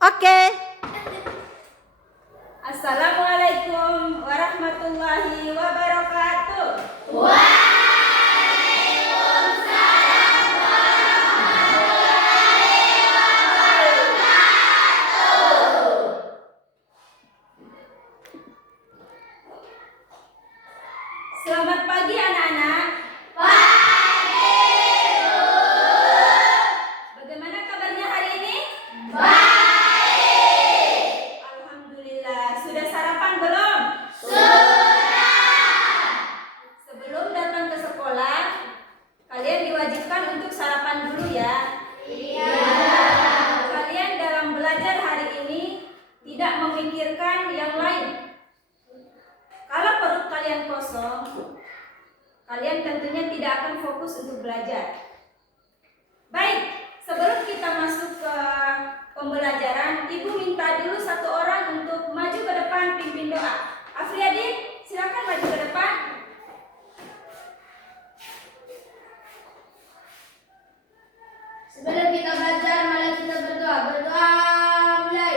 Oke. Assalamualaikum warahmatullahi wabarakatuh. Selamat pagi anak-anak. Bagaimana kabarnya hari ini? Alhamdulillah. Sudah sarapan belum? Sebelum datang ke sekolah, kalian diwajibkan untuk sarapan dulu ya. Kalian dalam belajar hari ini tidak memikirkan yang lain. Kalau perut kalian kosong, kalian tentunya tidak akan fokus untuk belajar. Baik, sebelum kita masuk ke pembelajaran, Ibu minta dulu satu orang untuk maju ke depan pimpin doa. Afriyadi, silakan maju ke depan. Sebelum kita belajar, mari kita berdoa. Berdoa mulai.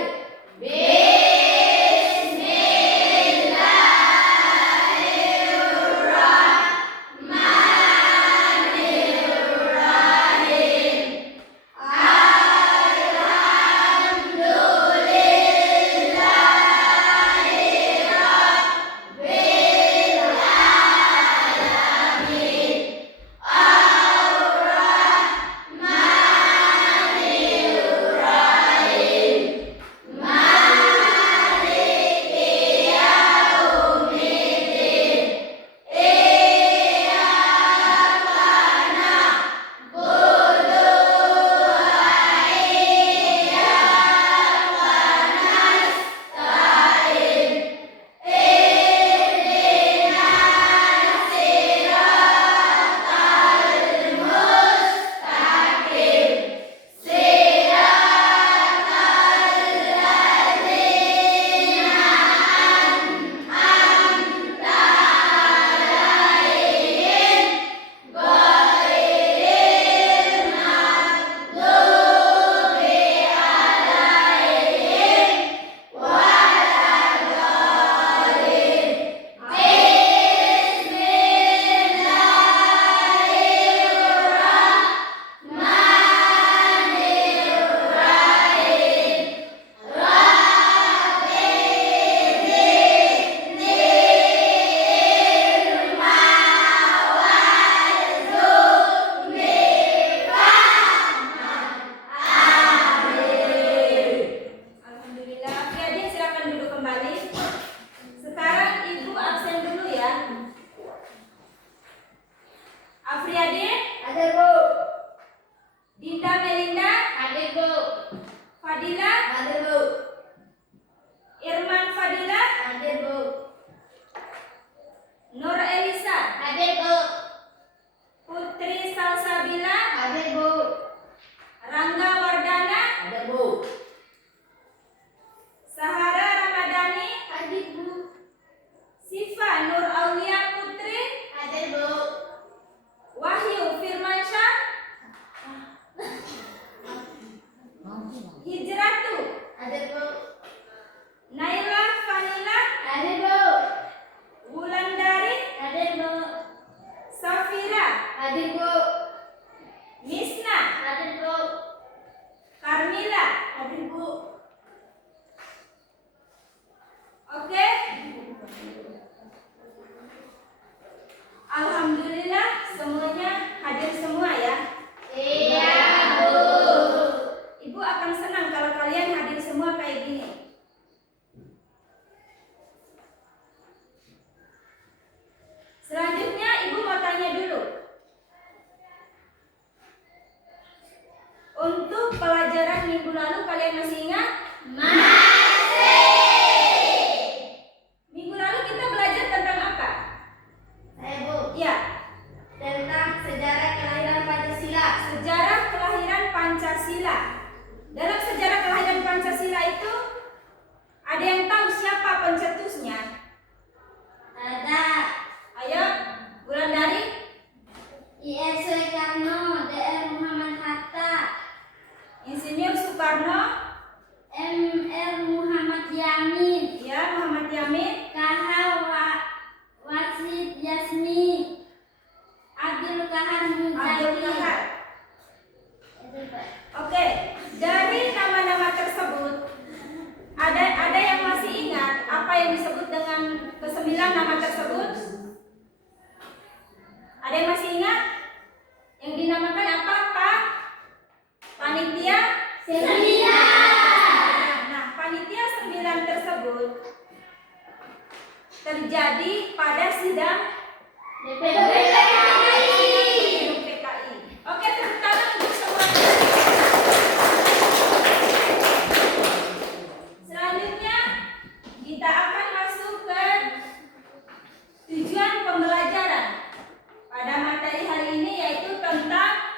Alhamdulillah, Afriyadi silakan duduk kembali. Sekarang Ibu absen dulu ya. Afriyadi, Hadir, Bu. Dinda Melinda, Hadir, Bu. Fadila, Hadir, Bu. Irman Fadila, Hadir, Bu. Nur Elisa, Hadir, Bu. Putri Salsabila, Hadir, Bu. Rangga Wardana, Hadir, Bu. Sahara Ramadhani, Hadir, Bu. Sifa Nur Aulia Putri, Hadir, Bu. Wahyu Firmansyah, Hijratu, Hadir, Bu. Naila Fanila, Hadir, Bu. Wulandari, Hadir, Bu. Safira, Hadir, Bu. Misna, Hadir, Bu. Carmila. Hadir, Bu. Oke. Alhamdulillah semuanya hadir semua ya. Iya, Bu. Ibu akan senang kalau kalian hadir semua kayak gini. Selanjutnya Ibu mau tanya dulu. Untuk pelajaran minggu lalu kalian masih ingat? Minggu lalu kita belajar tentang apa? Saya, Bu. Ya, Tentang sejarah kelahiran Pancasila. sejarah kelahiran Pancasila. Dalam sejarah kelahiran Pancasila itu ada yang tahu siapa pencetusnya? Ada Ayo, Wulandari. IR Soekarno, DR Muhammad Hatta, Insinyur Soekarno, M Nah, panitia 9 tersebut terjadi pada sidang PKI. Oke, tepuk tangan untuk semuanya. Selanjutnya kita akan masuk ke tujuan pembelajaran pada materi hari ini, yaitu tentang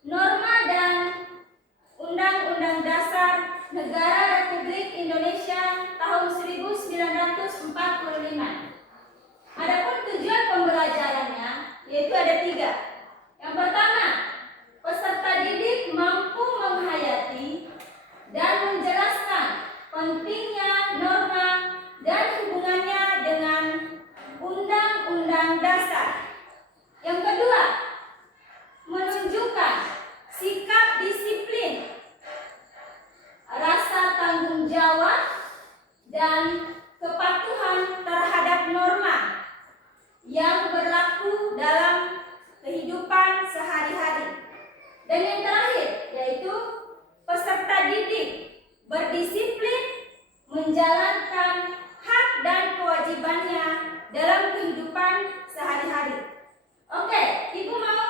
norma dan Undang-Undang Dasar Negara Republik Indonesia tahun 1945. Adapun tujuan pembelajarannya yaitu ada 3. Yang pertama, peserta didik mampu menghayati dan menjelaskan pentingnya norma dan hubungannya dengan Undang-Undang Dasar. Yang kedua, menunjukkan sikap disiplin, rasa tanggung jawab, dan kepatuhan terhadap norma yang berlaku dalam kehidupan sehari-hari. Dan yang terakhir yaitu peserta didik berdisiplin menjalankan hak dan kewajibannya dalam kehidupan sehari-hari. Oke, Ibu mau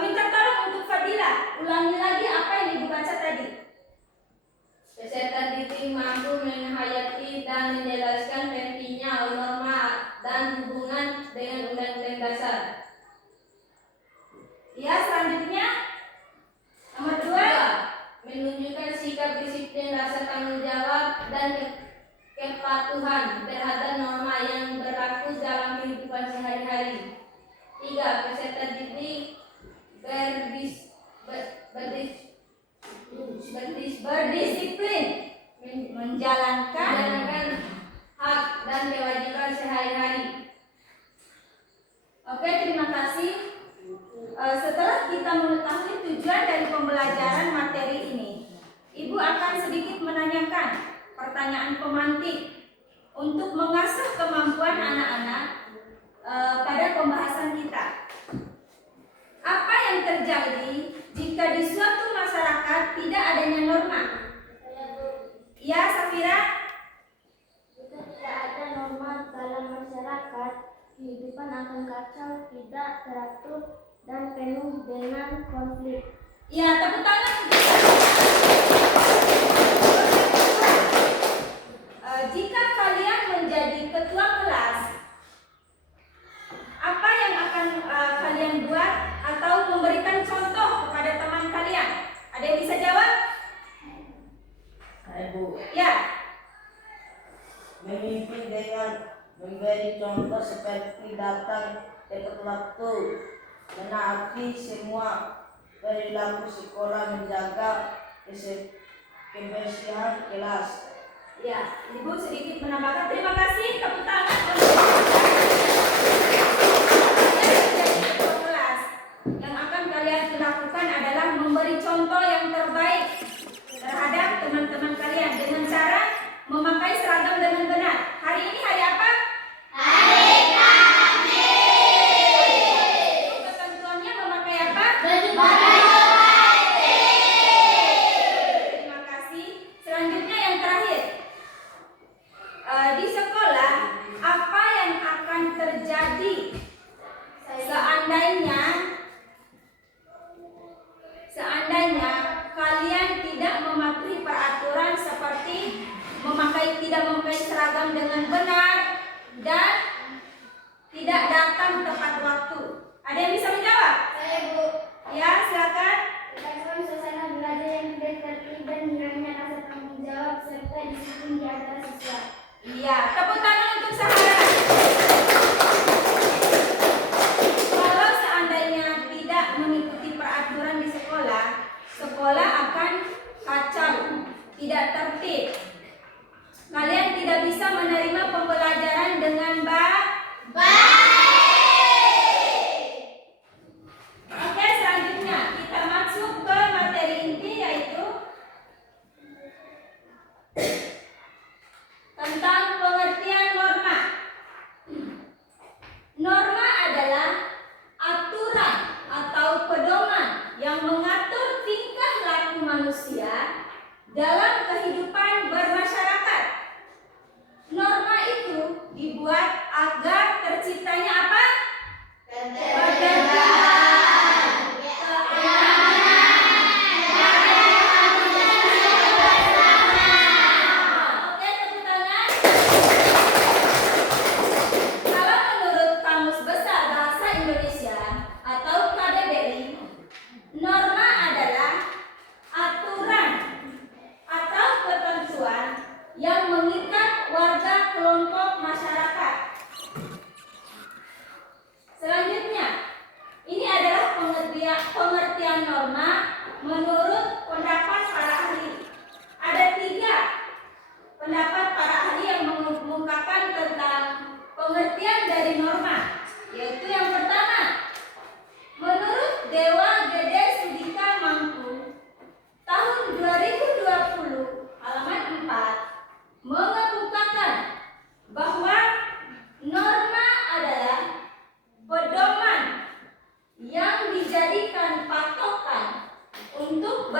minta tolong untuk Fadila ulangi lagi apa yang Ibu baca tadi. Peserta didik mampu menghayati dan menjelaskan pentingnya norma dan hubungan dengan Undang-Undang Dasar. Ya, selanjutnya nomor 2, menunjukkan sikap disiplin, rasa tanggung jawab, dan kepatuhan terhadap norma yang berlaku dalam kehidupan sehari-hari. 3. Peserta didik berdisiplin menjalankan hak dan kewajiban sehari-hari. Oke, terima kasih. Setelah kita mengetahui tujuan dari pembelajaran materi ini, Ibu akan sedikit menanyakan pertanyaan pemantik untuk mengasah kemampuan anak-anak pada pembahasan kita. Apa yang terjadi jika di suatu masyarakat tidak adanya norma? Ya, Safira? Jika tidak ada norma dalam masyarakat, kehidupan akan kacau, tidak teratur, dan penuh dengan konflik. Ya, tepuk tangan. Jika kalian menjadi ketua kelas, apa yang akan kalian buat atau memberikan contoh kepada teman kalian? Ada yang bisa jawab? Ibu, Ya. memimpin dengan memberi contoh seperti datang tepat waktu, menaati semua perilaku sekolah, menjaga kebersihan kelas. Ya, Ibu sedikit menambahkan. Terima kasih, tepuk tangan. Kelas yang akan kalian lakukan adalah memberi contoh yang terbaik terhadap teman-teman kalian dengan cara memakai seragam dengan benar. Hari ini hari apa? Hari Kamis. Ketentuannya memakai apa? Terima kasih. Selanjutnya yang terakhir. Di sekolah, apa yang akan terjadi seandainya kalian tidak mematuhi peraturan seperti tidak memakai seragam dengan benar dan tidak datang tepat waktu? Ada yang bisa menjawab? Saya, Bu. Ya, silakan. Menciptakan suasana belajar yang tidak tertib dan hilangnya rasa tanggung jawab serta disiplin di antara siswa. Iya, tepuk tangan untuk Sahara. Kalau seandainya tidak mengikuti peraturan di sekolah, sekolah akan kacau, tidak tertib. Kalian tidak bisa menerima pembelajaran dengan baik. Oke, selanjutnya kita masuk ke materi inti, yaitu tentang pengertian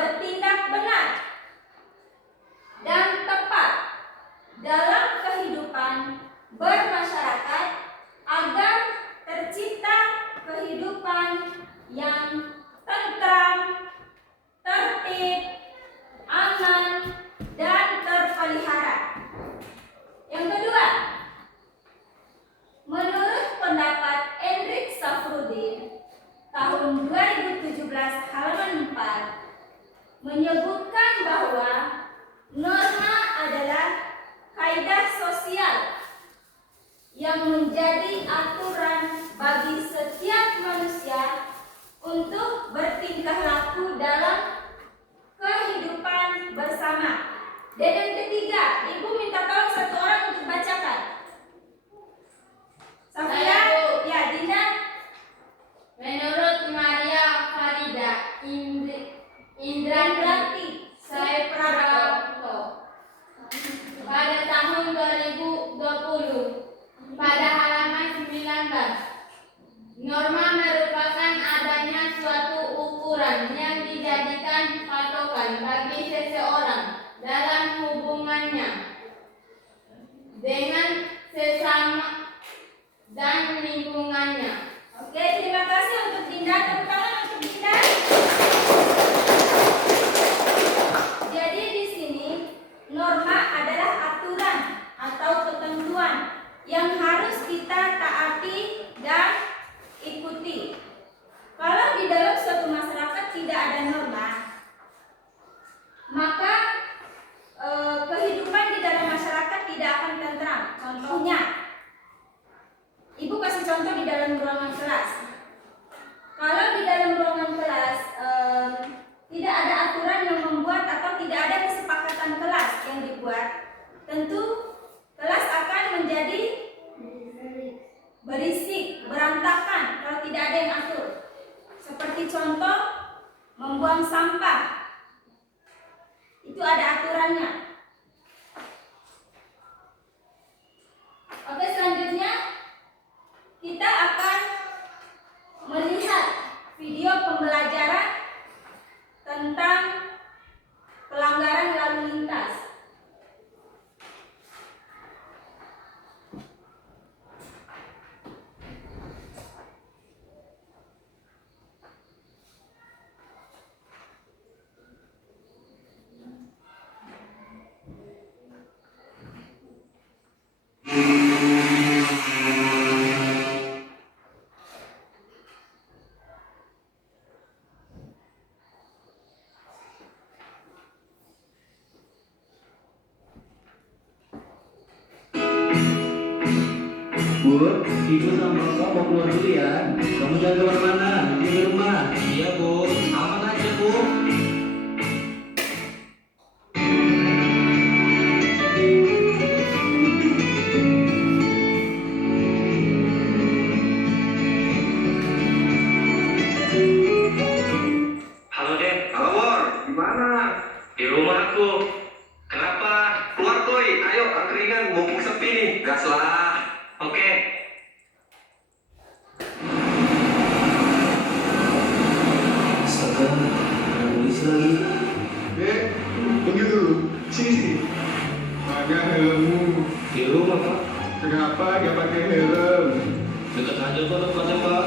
bertindak benar dan tepat dalam kehidupan bermasyarakat agar tercipta kehidupan yang tentram, tertib, aman, dan terpelihara. Yang kedua, menurut pendapat Endrik Safruddin tahun 2017 halaman 4 menyebutkan bahwa norma adalah kaidah sosial yang menjadi aturan bagi setiap manusia untuk bertingkah laku dalam kehidupan bersama. Dan yang ketiga, Ibu minta tolong satu orang untuk bacakan. Safira, Saya, Bu. ya Dinda. Menurut Maria Farida Indrati Saiprato pada tahun 2020 pada halaman 19, norma merupakan adanya suatu ukuran yang dijadikan patokan bagi seseorang dalam hubungannya dengan sesama dan lingkungannya. Oke, terima kasih untuk Dinda. Tepuk tangan untuk Dinda. Jadi di sini norma adalah aturan atau ketentuan yang harus kita taati dan ikuti. Kalau di dalam suatu masyarakat tidak ada norma, maka kehidupan di dalam masyarakat tidak akan tentram. Contohnya, Ibu kasih contoh di dalam ruangan kelas. Kalau di dalam ruangan kelas tidak ada aturan yang membuat atau tidak ada kesepakatan kelas yang dibuat, tentu kelas akan menjadi berisik, berantakan kalau tidak ada yang atur. Seperti contoh membuang sampah, itu ada aturannya. Oke, selanjutnya kita akan melihat video pembelajaran tentang pelanggaran lalu lintas. Bu, Ibu sama Bapak mau keluar dulu ya. Kamu jangan kemana-mana, di rumah. Iya Bu, aman aja Bu. Halo Dek. Halo Bor, gimana? Di rumah aku. Kenapa? Keluar Boy, ayo angkringan, mumpung sepi nih. Gas lah. Oke. Astaga, ada polisi lagi. Tunggu dulu. Sini. Mana helmmu? Di rumah Pak. Kenapa gak pakai helm? Dekat aja kok tempatnya Pak.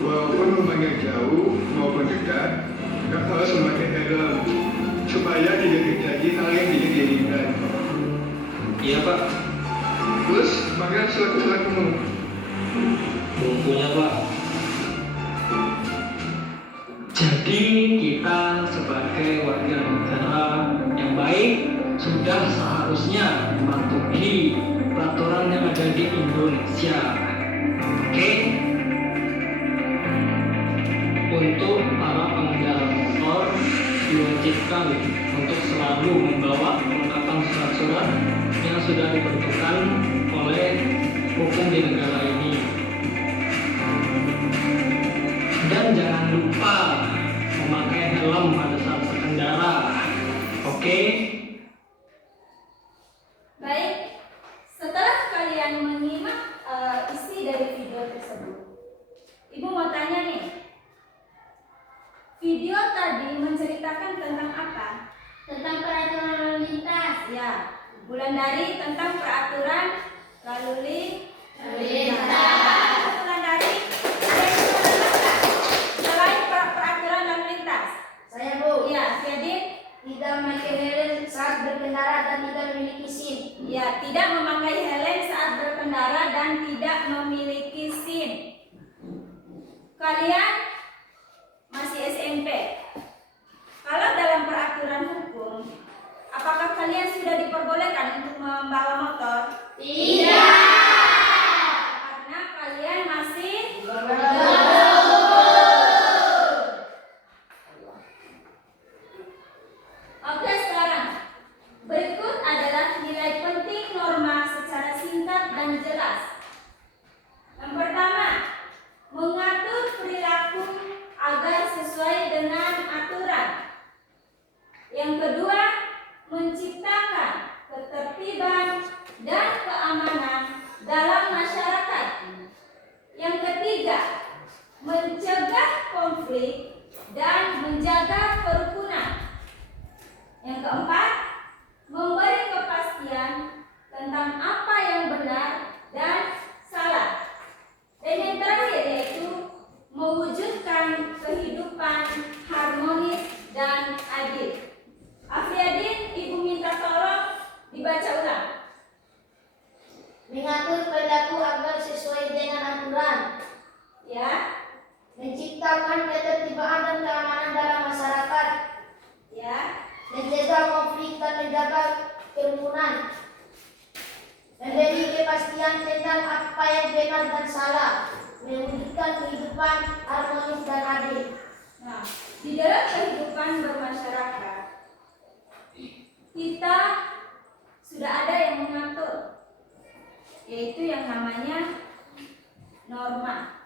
Walaupun rumahnya jauh maupun dekat, gak harus memakai helm. Supaya tidak terjadi hal yang tidak diinginkan. Iya Pak. Terus, mana selaku-selakumu? Bukunya Pak. Jadi kita sebagai warga negara yang baik sudah seharusnya mematuhi peraturan yang ada di Indonesia. Oke? Untuk para pengendara motor diwajibkan untuk selalu membawa kelengkapan surat-surat yang sudah ditentukan oleh hukum di negara ini. Dan jangan lupa memakai helm pada saat berkendara. Oke? Baik, setelah kalian menyimak isi dari video tersebut, Ibu mau tanya nih. Video tadi menceritakan tentang Ya, Wulandari tentang peraturan lalu lintas. Wulandari, ada yang bisa menambahkan selain peraturan lalu lintas? Saya Bu, Ya, Fiadin. tidak memakai helm saat berkendara dan tidak memiliki SIM. Ya, tidak memakai helm saat berkendara dan tidak memiliki SIM. Kalian masih SMP. Kalau dalam peraturan hukum, apakah kalian sudah diperbolehkan untuk membawa motor? Tidak. Karena kalian masih Oke, sekarang berikut adalah nilai penting norma secara singkat dan jelas. Yang pertama, mengatur perilaku agar sesuai dengan aturan. Yang kedua, menciptakan ketertiban dan keamanan dalam masyarakat. Yang ketiga, mencegah konflik dan menjaga kerukunan. Yang keempat, memberi kepastian tentang apa yang benar dan salah. Dan yang terakhir yaitu mewujudkan kehidupan harmonis dan adil. Afriadin, Ibu minta tolong dibaca ulang. Mengatur perilaku agar sesuai dengan aturan. Ya, Menciptakan ketertiban dan keamanan dalam masyarakat. ya, Mencegah konflik dan menjaga kerukunan. Memberi kepastian tentang apa yang benar dan salah. Mewujudkan kehidupan harmonis dan adil. Nah, di dalam kehidupan bermasyarakat, kita sudah ada yang mengatur, yaitu yang namanya norma.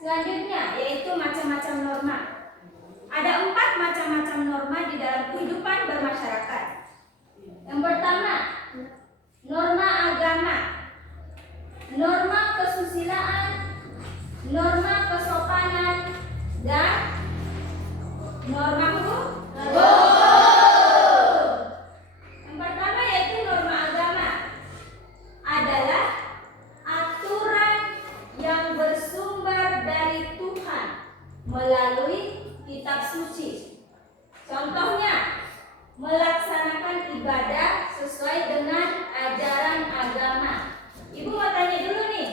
Selanjutnya, yaitu macam-macam norma. Ada 4 macam-macam norma di dalam kehidupan bermasyarakat. Yang pertama, norma agama, norma kesusilaan, norma kesopanan, dan norma hukum. Yang pertama yaitu norma agama adalah aturan yang bersumber dari Tuhan melalui kitab suci. Contohnya, melaksanakan ibadah sesuai dengan ajaran agama. Ibu mau tanya dulu nih,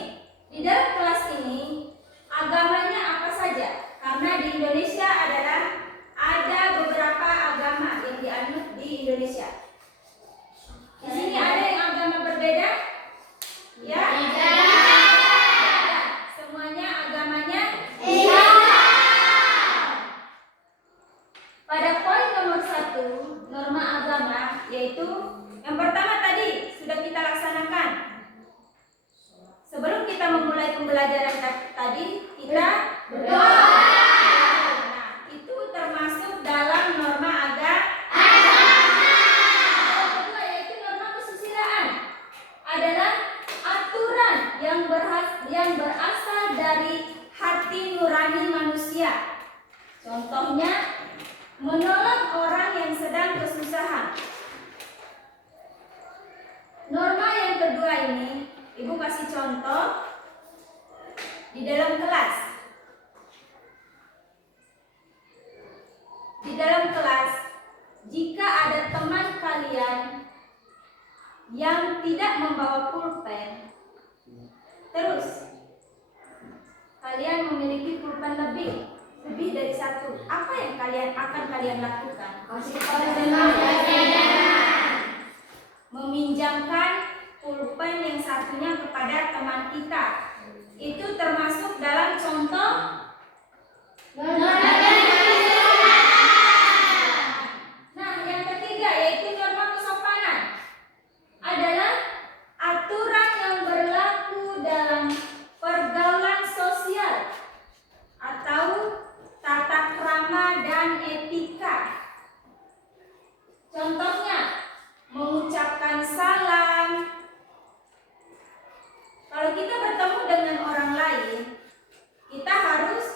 di dalam kelas ini agamanya apa saja? Karena di Indonesia ada beberapa agama yang dianut di Indonesia. Di sini ada yang agama berbeda? Ya? Tidak. Semuanya agamanya pada poin nomor 1, norma agama, yaitu yang pertama tadi sudah kita laksanakan. Sebelum kita memulai pembelajaran tadi, kita berdoa. Nah, itu termasuk dalam norma agama. Yang kedua yaitu norma kesusilaan, adalah aturan yang berasal dari hati nurani manusia. Contohnya, menolong orang yang sedang kesusahan. Norma yang kedua ini, Ibu kasih contoh di dalam kelas. Di dalam kelas, jika ada teman kalian yang tidak membawa pulpen, terus kalian memiliki pulpen lebih dari 1, apa yang akan kalian lakukan? Meminjamkan pulpen yang satunya kepada teman kita. Itu termasuk dalam contoh Nah, yang ketiga yaitu norma kesopanan, adalah aturan yang berlaku dalam pergaulan sosial atau tata krama dan etika. Contohnya, mengucapkan salam. Kalau kita bertemu dengan orang lain, kita harus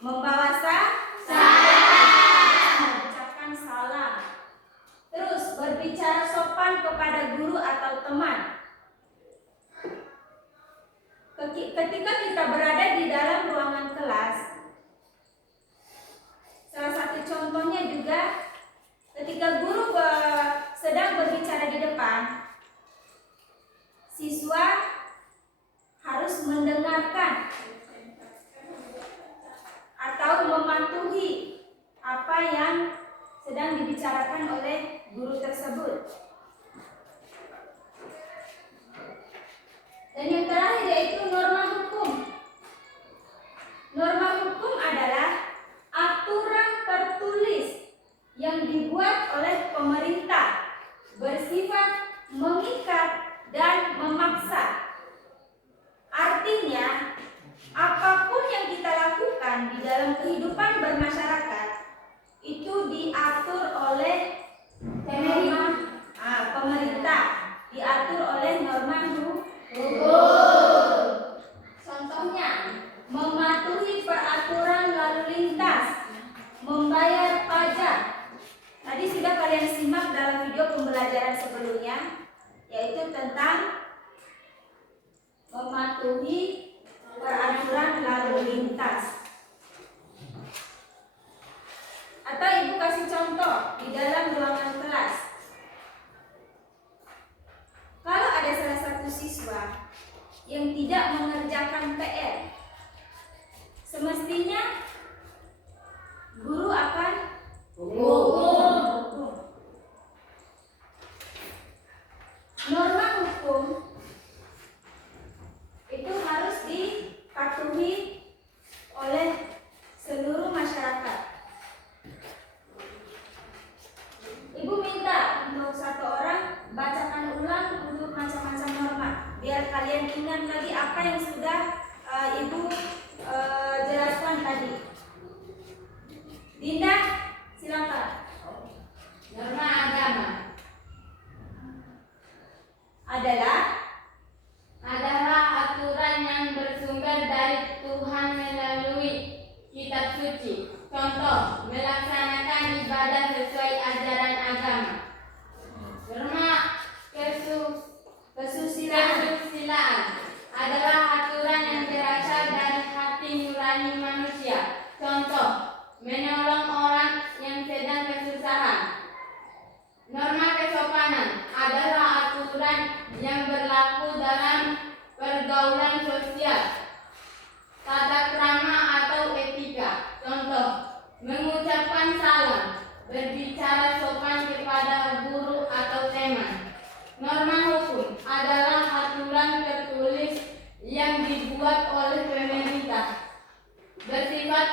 membawa salam. dikerjakan oleh guru tersebut. Dan yang terakhir yaitu norma hukum. Norma hukum adalah aturan tertulis yang dibuat oleh pemerintah, bersifat mengikat dan memaksa. Artinya, apapun yang kita lakukan di dalam kehidupan bermasyarakat itu diatur oleh pemerintah, diatur oleh norma hukum. Contohnya, mematuhi peraturan lalu lintas, membayar pajak. Tadi sudah kalian simak dalam video pembelajaran sebelumnya, yaitu tentang mematuhi peraturan lalu lintas. Atau ibu kasih contoh di dalam ruangan kelas. Kalau ada salah satu siswa yang tidak mengerjakan PR, semestinya guru akan hukum. Norma hukum itu harus dipatuhi oleh seluruh masyarakat. Ibu minta untuk satu orang bacakan ulang untuk macam-macam norma, biar kalian ingat lagi apa yang sudah ibu jelaskan tadi. Dinda, silakan. Norma agama Adalah aturan yang bersumber dari Tuhan melalui kitab suci. Contoh, melaksanakan ibadah sesuai ajaran agama. Norma kesusilaan adalah aturan yang berasal dari hati nurani manusia. Contoh, menolong orang yang sedang kesusahan. Norma kesopanan adalah aturan yang berlaku dalam pergaulan sosial, tata krama atau etika. Contoh, mengucapkan salam, berbicara sopan kepada guru atau teman. Norma hukum adalah aturan tertulis yang dibuat oleh pemerintah, bersifat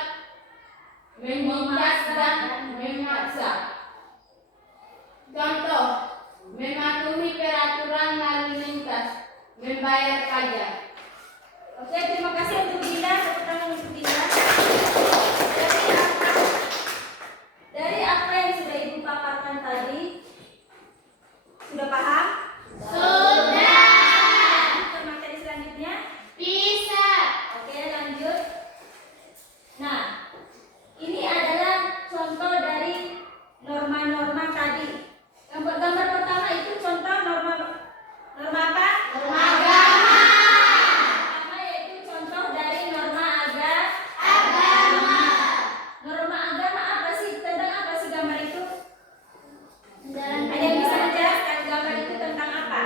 mengikat dan memaksa. Contoh, mematuhi peraturan lalu lintas, membayar pajak. Oke, terima kasih untuk Dinda. Tepuk tangan untuk Dinda. Dari apa yang sudah ibu paparkan tadi, sudah paham? Sudah. Ke materi selanjutnya. Bisa. Oke, lanjut. Nah, ini adalah contoh dari norma-norma tadi. Gambar pertama itu contoh norma apa? Norma agama. Pertama yaitu contoh dari norma Agama. Norma agama apa sih? Tentang apa sih gambar itu? Dalam Ada yang bisa menjelaskan gambar itu tentang apa?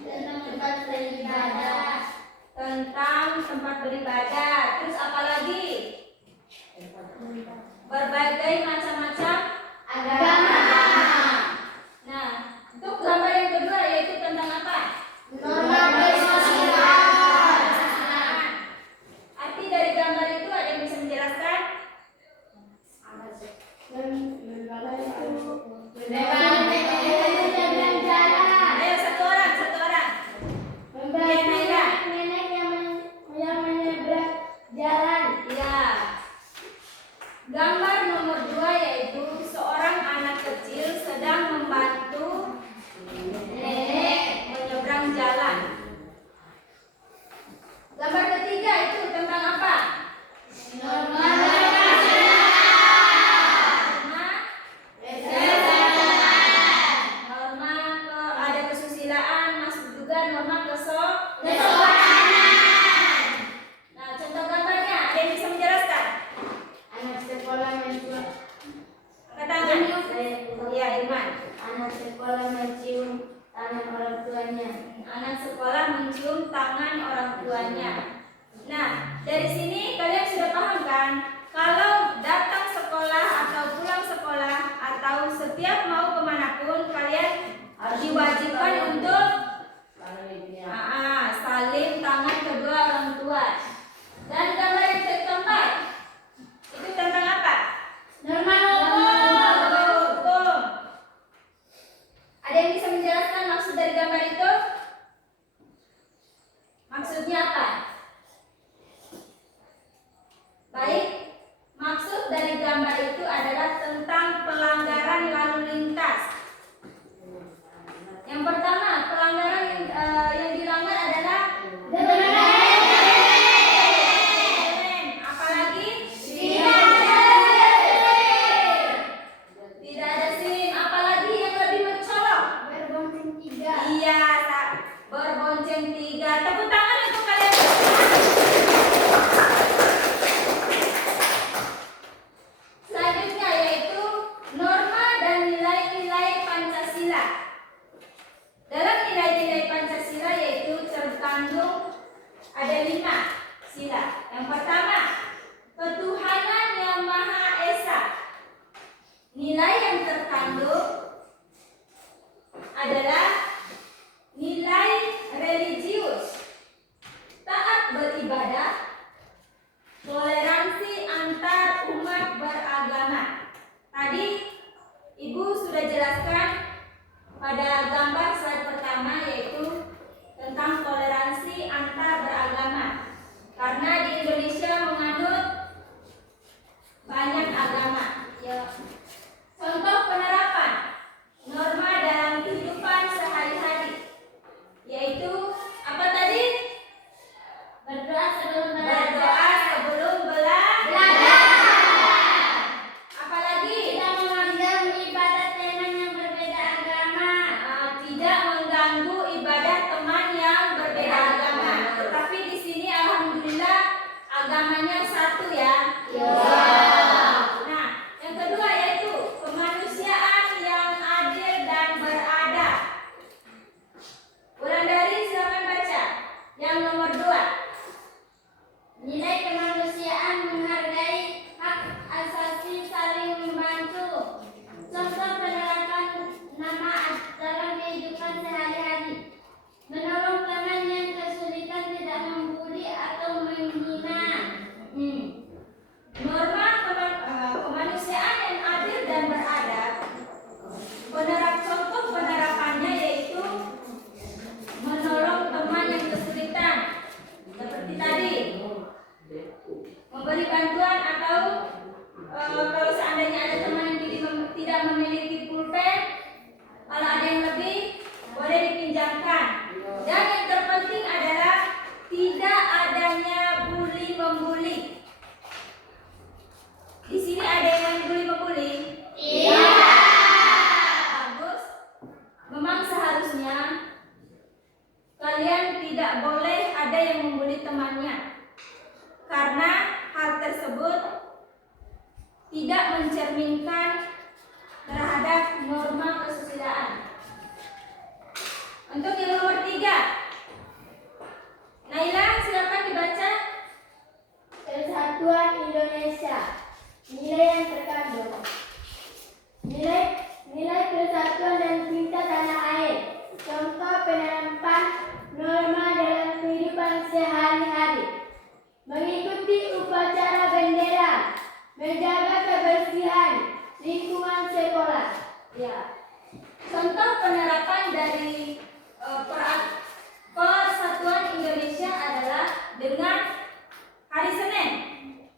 tentang tempat beribadah. Tentang tempat beribadah. Terus apa lagi? Berbagai macam-macam Agama. Nah, untuk gambar yang kedua yaitu tentang apa? Norma kesusilaan. Arti dari gambar itu ada yang bisa menjelaskan? Ayo satu orang. Nenek yang menyeberang jalan. Ya. Gambar nomor 2 yaitu seorang anak kecil sedang membantu nenek menyeberang jalan. Gambar ketiga itu tentang apa? Norma Norma ada kesusilaan, masuk juga norma kesopanan. Nah, contoh gambarnya ada yang bisa menjelaskan? Anak sekolah mencium. Angkat tangan. Ya, Irman. Anak sekolah mencium tangan orang tuanya. Anak sekolah mencium tangan orang tuanya. Nah, dari sini kalian sudah paham kan? Kalau datang sekolah atau pulang sekolah atau setiap bantuan atau kalau seandainya ada teman yang tidak memiliki pulpen, kalau ada yang lebih boleh dipinjamkan. Dan yang terpenting adalah tidak adanya bully membuli. Di sini ada yang bully membuli? Iya. Bagus. Memang seharusnya kalian tidak boleh ada yang membuli temannya, karena hal tersebut tidak mencerminkan terhadap norma kesusilaan. Untuk yang nomor 3, Naila, silakan dibaca. Persatuan Indonesia. Nilai yang terkandung. Nilai persatuan dan cinta tanah air. Contoh penerapan norma dalam kehidupan sehari-hari. Mengikuti upacara bendera. Menjaga kebersihan lingkungan sekolah. Ya. Contoh penerapan dari Persatuan Indonesia adalah dengan hari Senin.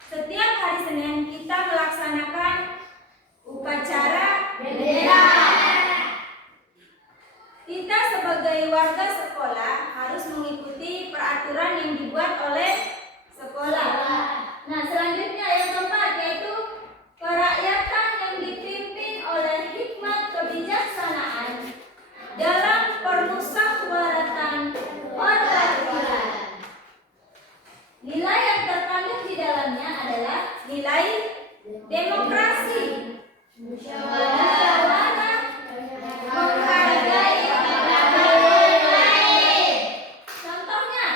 Setiap hari Senin kita melaksanakan upacara bendera. Kita sebagai warga sekolah harus mengikuti peraturan yang dibuat oleh sekolah. Nah, selanjutnya yang keempat yaitu kerakyatan yang dipimpin oleh hikmat kebijaksanaan dalam permusyawaratan perwakilan. Nilai yang terkandung di dalamnya adalah nilai demokrasi, musyawarah, menghargai orang lain. Contohnya,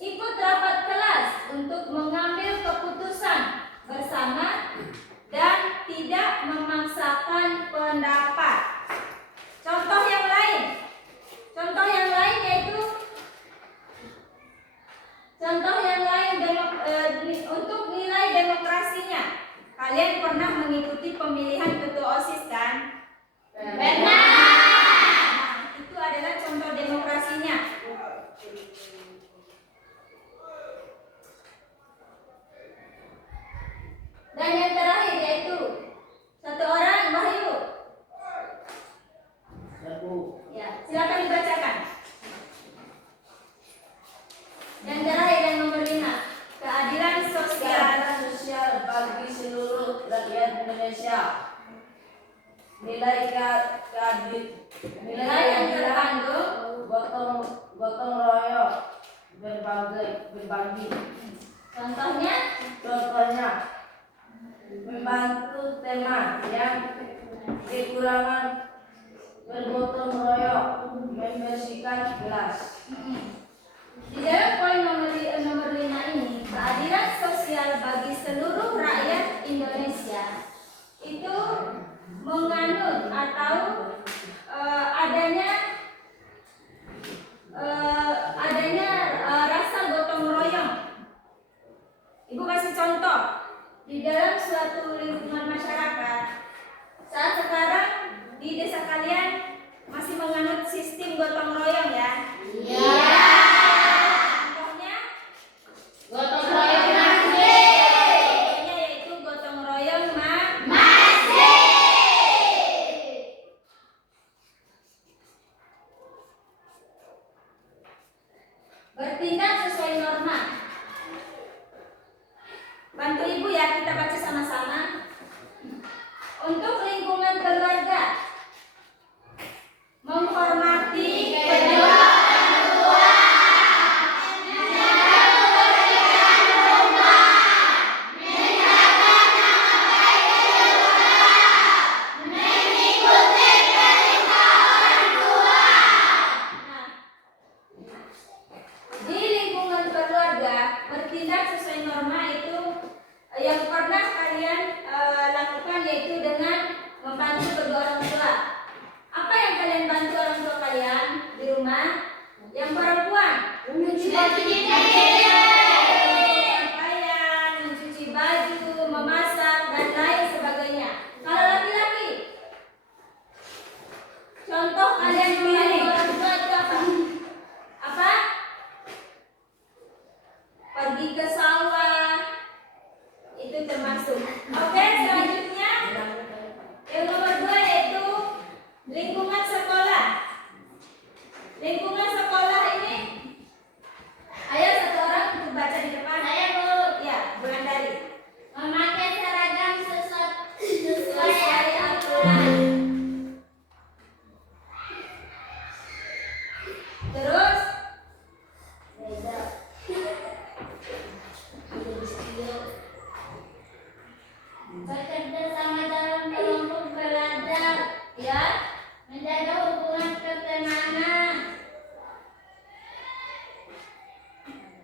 ikut rapat kelas untuk mengambil keputusan bersama dan tidak memaksakan pendapat. Contoh yang lain yaitu untuk nilai demokrasinya. Kalian pernah mengikuti pemilihan ketua OSIS kan? Benar. Nah, itu adalah contoh demokrasinya. Dan yang terakhir yaitu satu orang, Wahyu. Ya, silakan dibacakan. Yang terakhir yang nomor 5, keadilan sosial bagi seluruh rakyat Indonesia. Nilai yang terkandung gotong royong berbagi. contohnya Membantu teman yang kekurangan, bergotong royong membersihkan kelas. di dalam poin nomor 5 ini, keadilan sosial bagi seluruh rakyat Indonesia itu menganut atau adanya rasa gotong royong. Ibu kasih contoh di dalam suatu lingkungan masyarakat. Saat sekarang di desa kalian masih menganut sistem gotong royong ya? Iya. Contohnya Gotong royong contohnya yaitu gotong royong masih. Bertindak sesuai norma. Bantu ibu ya, kita baca sama-sama. Untuk lingkungan keluarga, menghormati kedua orang tua, menjaga kebersihan rumah, menjaga nama baik keluarga, mengikuti perintah orang tua. Nah, di lingkungan keluarga, bertindak sesuai norma itu yang pernah kalian lakukan yaitu dengan membantu kedua orang tua. Apa yang kalian bantu orang tua kalian di rumah? Yang perempuan mencuci pakaian, mencuci baju, memasak dan lain sebagainya. Kalau laki-laki, contoh kalian membantu orang tua itu apa? Apa? Pergi ke sawah. Itu Itu termasuk. Oke, selanjutnya yang nomor 2 yaitu lingkungan sekolah. Lingkungan sekolah ini, ayo satu orang untuk baca di depan. Saya guru. Ya, Wulandari. Memakai seragam sesuai aturan. Terus Beda. Bekerja sama dalam kelompok belajar, ya, menjaga hubungan pertemanan,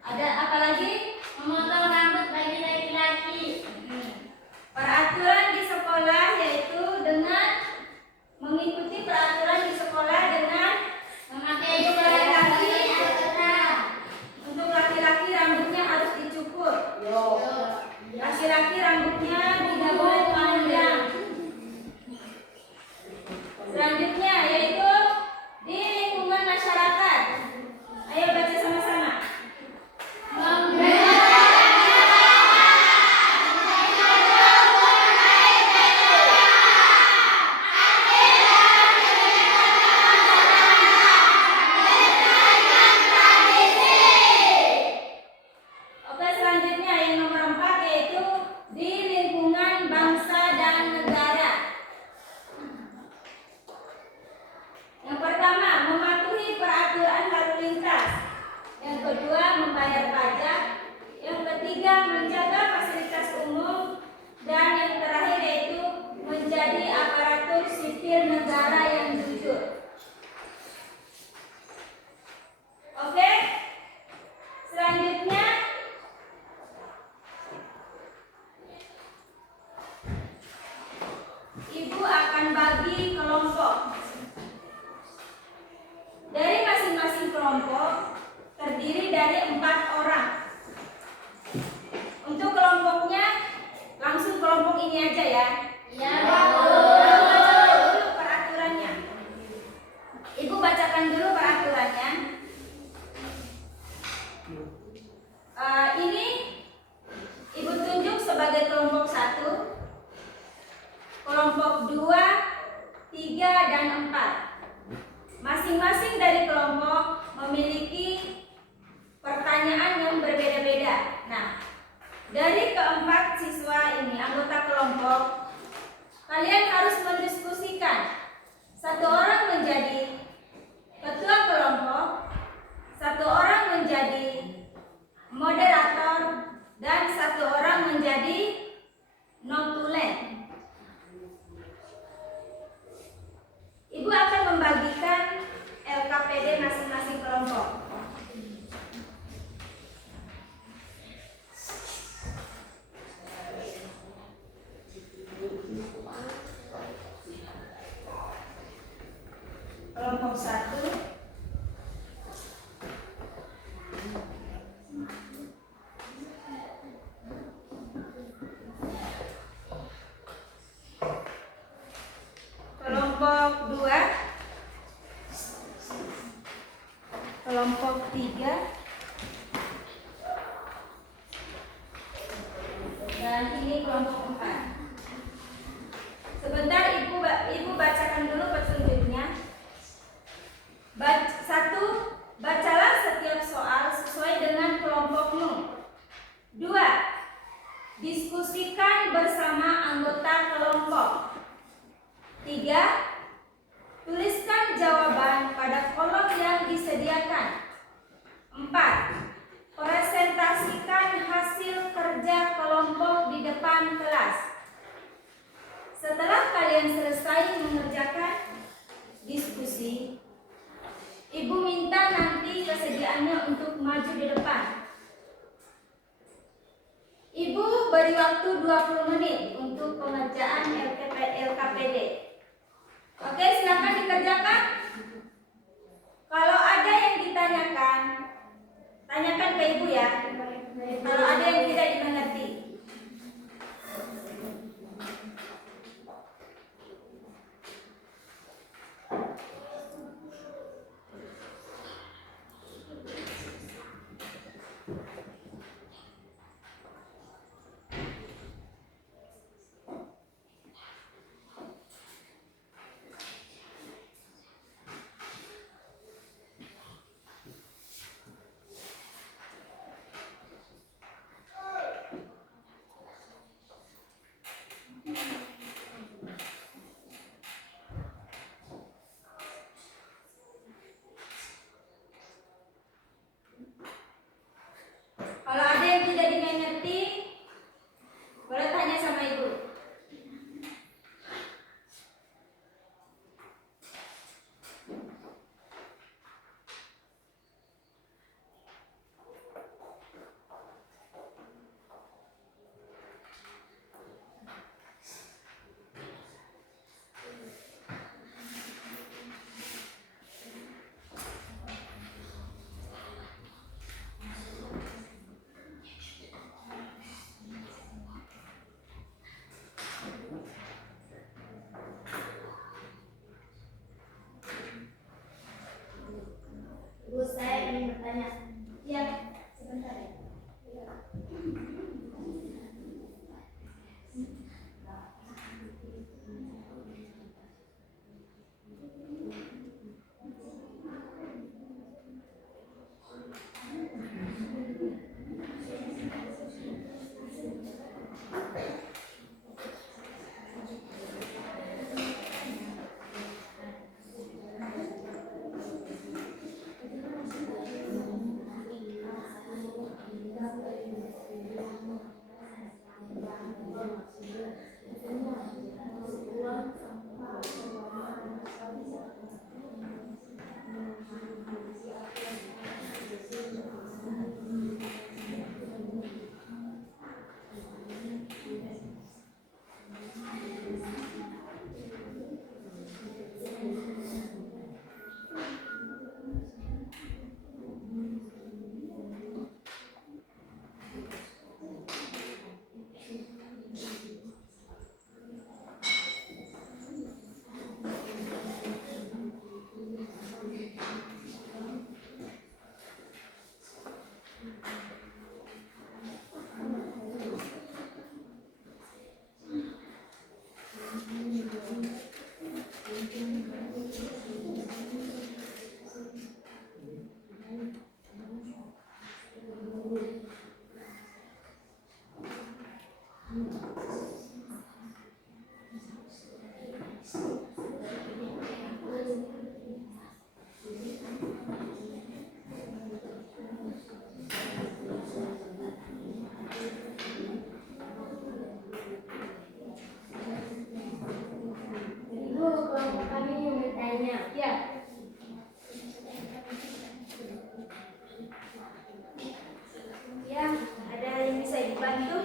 ada apa lagi? memotong rambut bagi laki-laki, Peraturan di sekolah yaitu dengan mengikuti peraturan di sekolah dengan memakai Untuk seragam laki-laki. sesuai aturan. untuk laki-laki rambutnya harus dicukur. Laki-laki rambutnya tidak boleh panjang. Selanjutnya yaitu di lingkungan masyarakat. Ayo baca sama-sama. Oke, selanjutnya yang nomor 4 yaitu di lingkungan bangsa dan negara. Yang pertama, mematuhi peraturan lalu lintas. Yang kedua, membayar pajak. Yang ketiga, menjaga fasilitas umum. Dan yang terakhir yaitu menjadi aparatur sipil negara yang jujur. Oke, selanjutnya Ibu akan bagi kelompok. Dari masing-masing kelompok terdiri dari 4 orang. Untuk kelompoknya langsung kelompok ini aja ya. Ya, Baca dulu peraturannya. Ibu bacakan dulu peraturannya. Ini Ibu tunjuk sebagai kelompok 1, kelompok 2, 3, dan 4. Masing-masing dari kelompok memiliki pertanyaan yang berbeda-beda. Nah, dari keempat siswa ini, anggota kelompok, kalian harus mendiskusikan. Satu orang menjadi ketua kelompok, satu orang menjadi moderator, dan satu orang menjadi notulen. Ibu akan membagikan LKPD masing-masing kelompok. Kelompok 1, kelompok 2, kelompok 3, dan ini kelompok 4. Sebentar ibu bacakan dulu petunjuknya. 1. Bacalah setiap soal sesuai dengan kelompokmu. 2. Diskusikan bersama anggota kelompok. 3. Tuliskan jawaban pada kolom yang disediakan. 4. Presentasikan hasil kerja kelompok di depan kelas. Setelah kalian selesai mengerjakan diskusi, Ibu minta nanti kesediaannya untuk maju di depan. Ibu beri waktu 20 menit untuk pengerjaan LKPD. Oke, silakan dikerjakan. Kalau ada yang ditanyakan, tanyakan ke Ibu ya. Kalau ada yang tidak dimengerti. Ibu, kelompok kami mau bertanya. Ya, ya, ada yang bisa dibantu?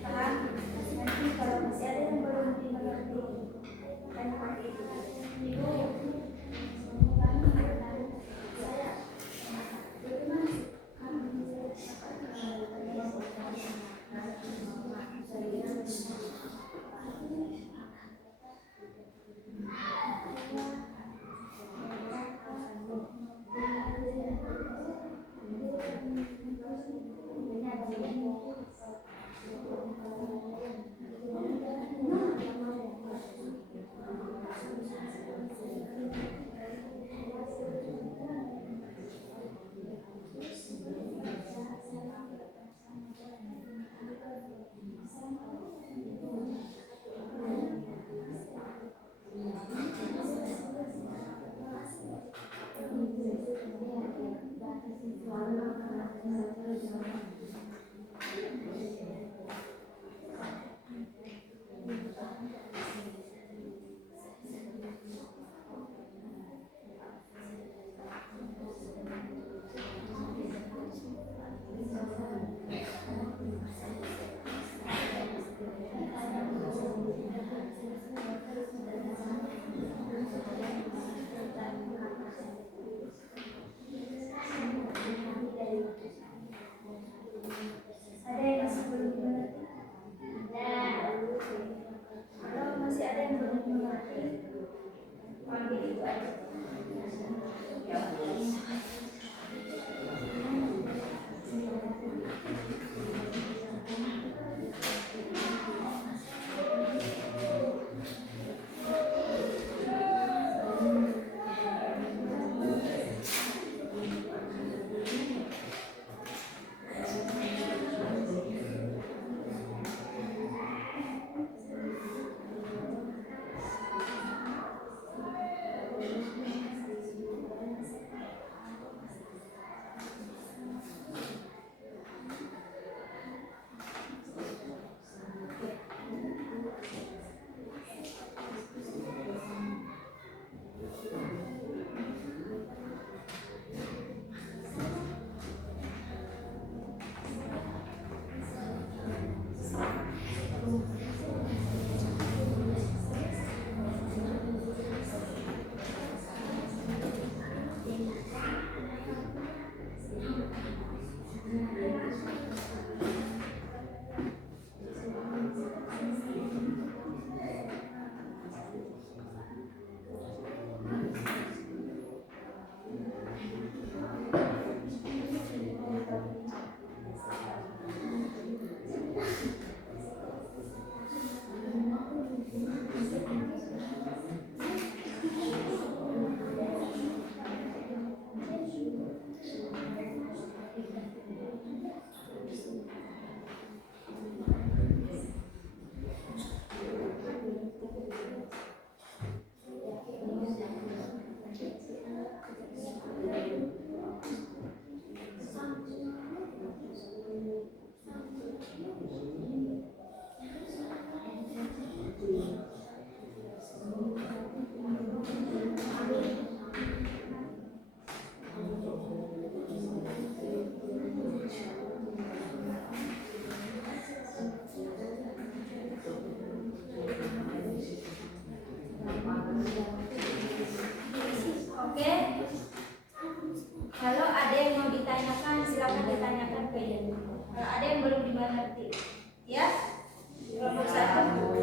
Tahan. Nanti kalau masih ada yang belum dimengerti, tanyakan ibu. Ibu, kami bertanya. Saya, bagaimana? Ada yang masih Kalau ada yang mau ditanyakan, silakan ditanyakan ke dia. Kalau ada yang belum dimengerti, ya. Kelompok 1.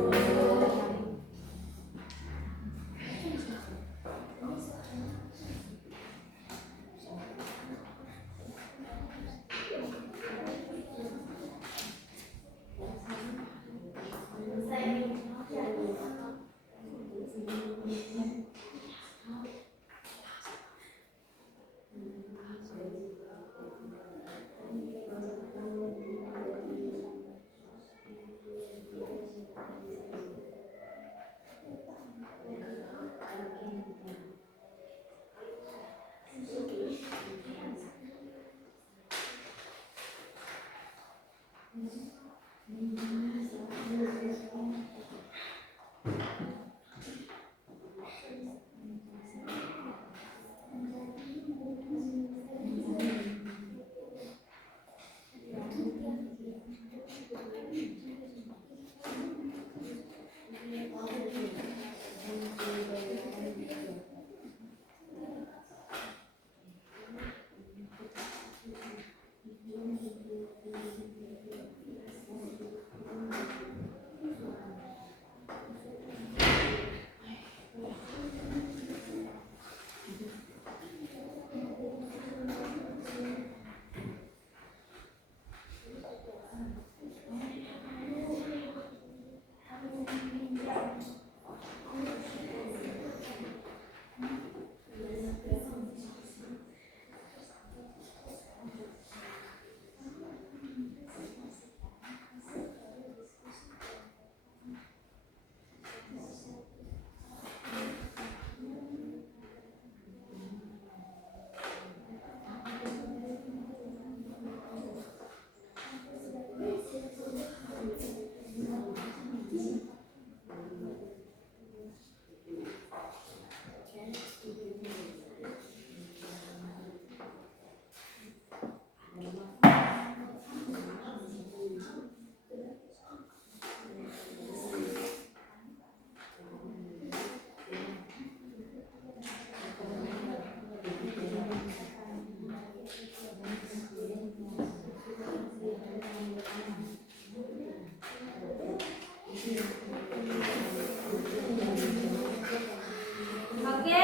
Oke,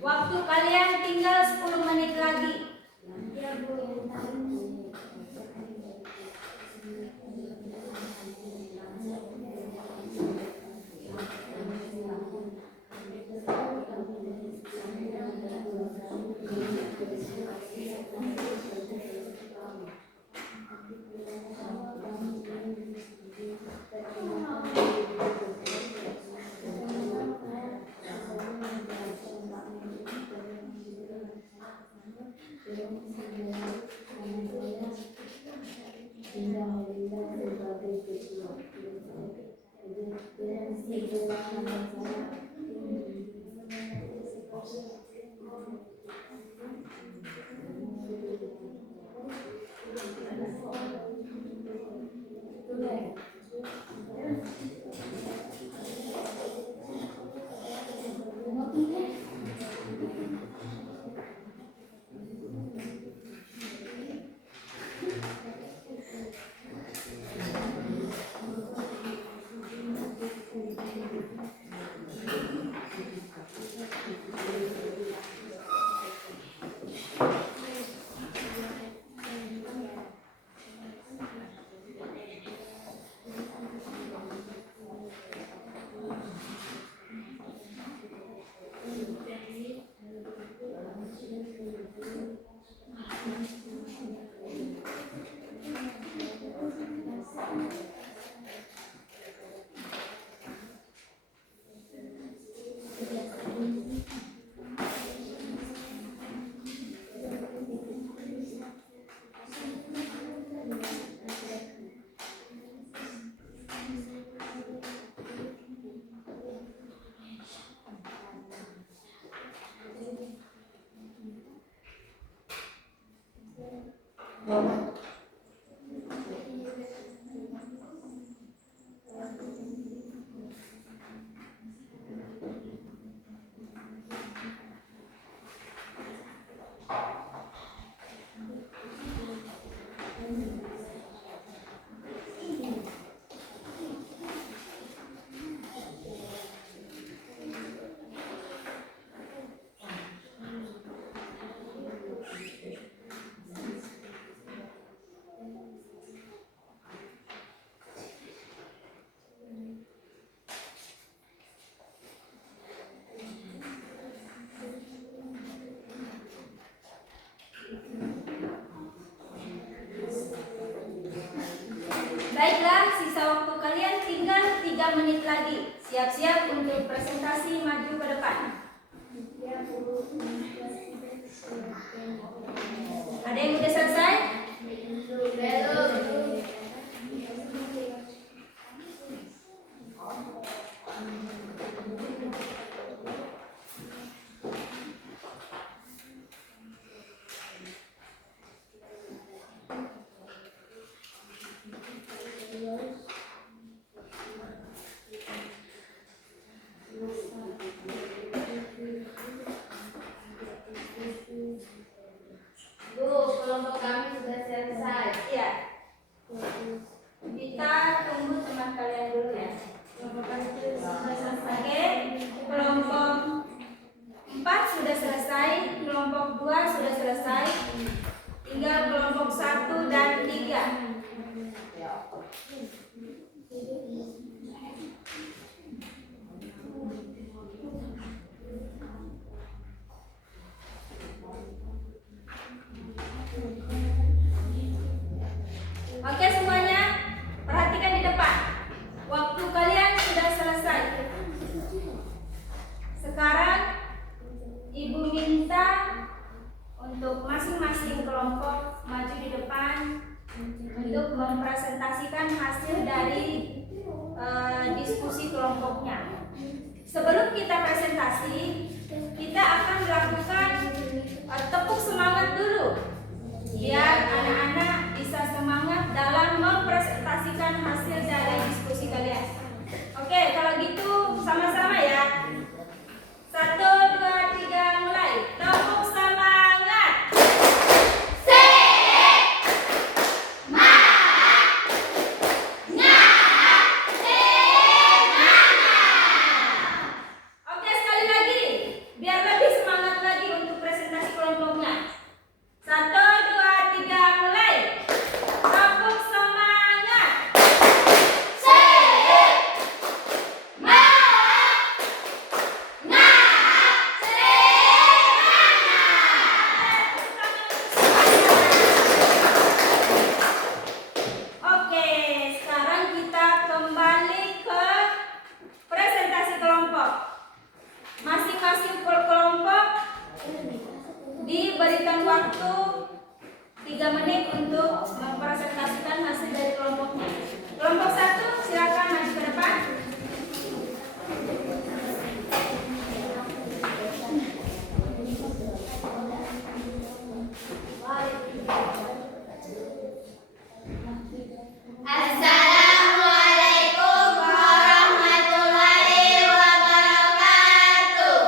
waktu kalian tinggal 10 menit lagi. Baiklah, sisa waktu kalian tinggal 3 menit lagi. Siap-siap untuk presentasi maju ke depan. Ada yang udah selesai? Bu, kelompok kami sudah selesai. Iya. Kita tunggu teman kalian dulu ya. Oke, kelompok 4 sudah selesai, kelompok 2 sudah selesai. Tinggal kelompok 1 dan 3. Oke semuanya, perhatikan di depan. Waktu kalian sudah selesai. Sekarang Ibu minta untuk masing-masing kelompok maju di depan untuk mempresentasikan hasil dari diskusi kelompoknya. Sebelum kita presentasi, kita akan melakukan tepuk semangat dulu, biar anak-anak bisa semangat dalam mempresentasikan hasil dari diskusi kalian. Oke, kalau gitu sama-sama ya. 1, 2, 3, mulai. Tepuk semangat. Oke, sekali lagi, biar lebih semangat lagi untuk presentasi kelompoknya. 1, 2, 3, mulai. Tepuk semangat. Oke, sekarang kita kembali ke presentasi kelompok. Masing-masing kelompok diberikan waktu 3 menit untuk mempresentasikan hasil dari kelompoknya. Kelompok 1 silakan maju ke depan. Assalamualaikum warahmatullahi wabarakatuh.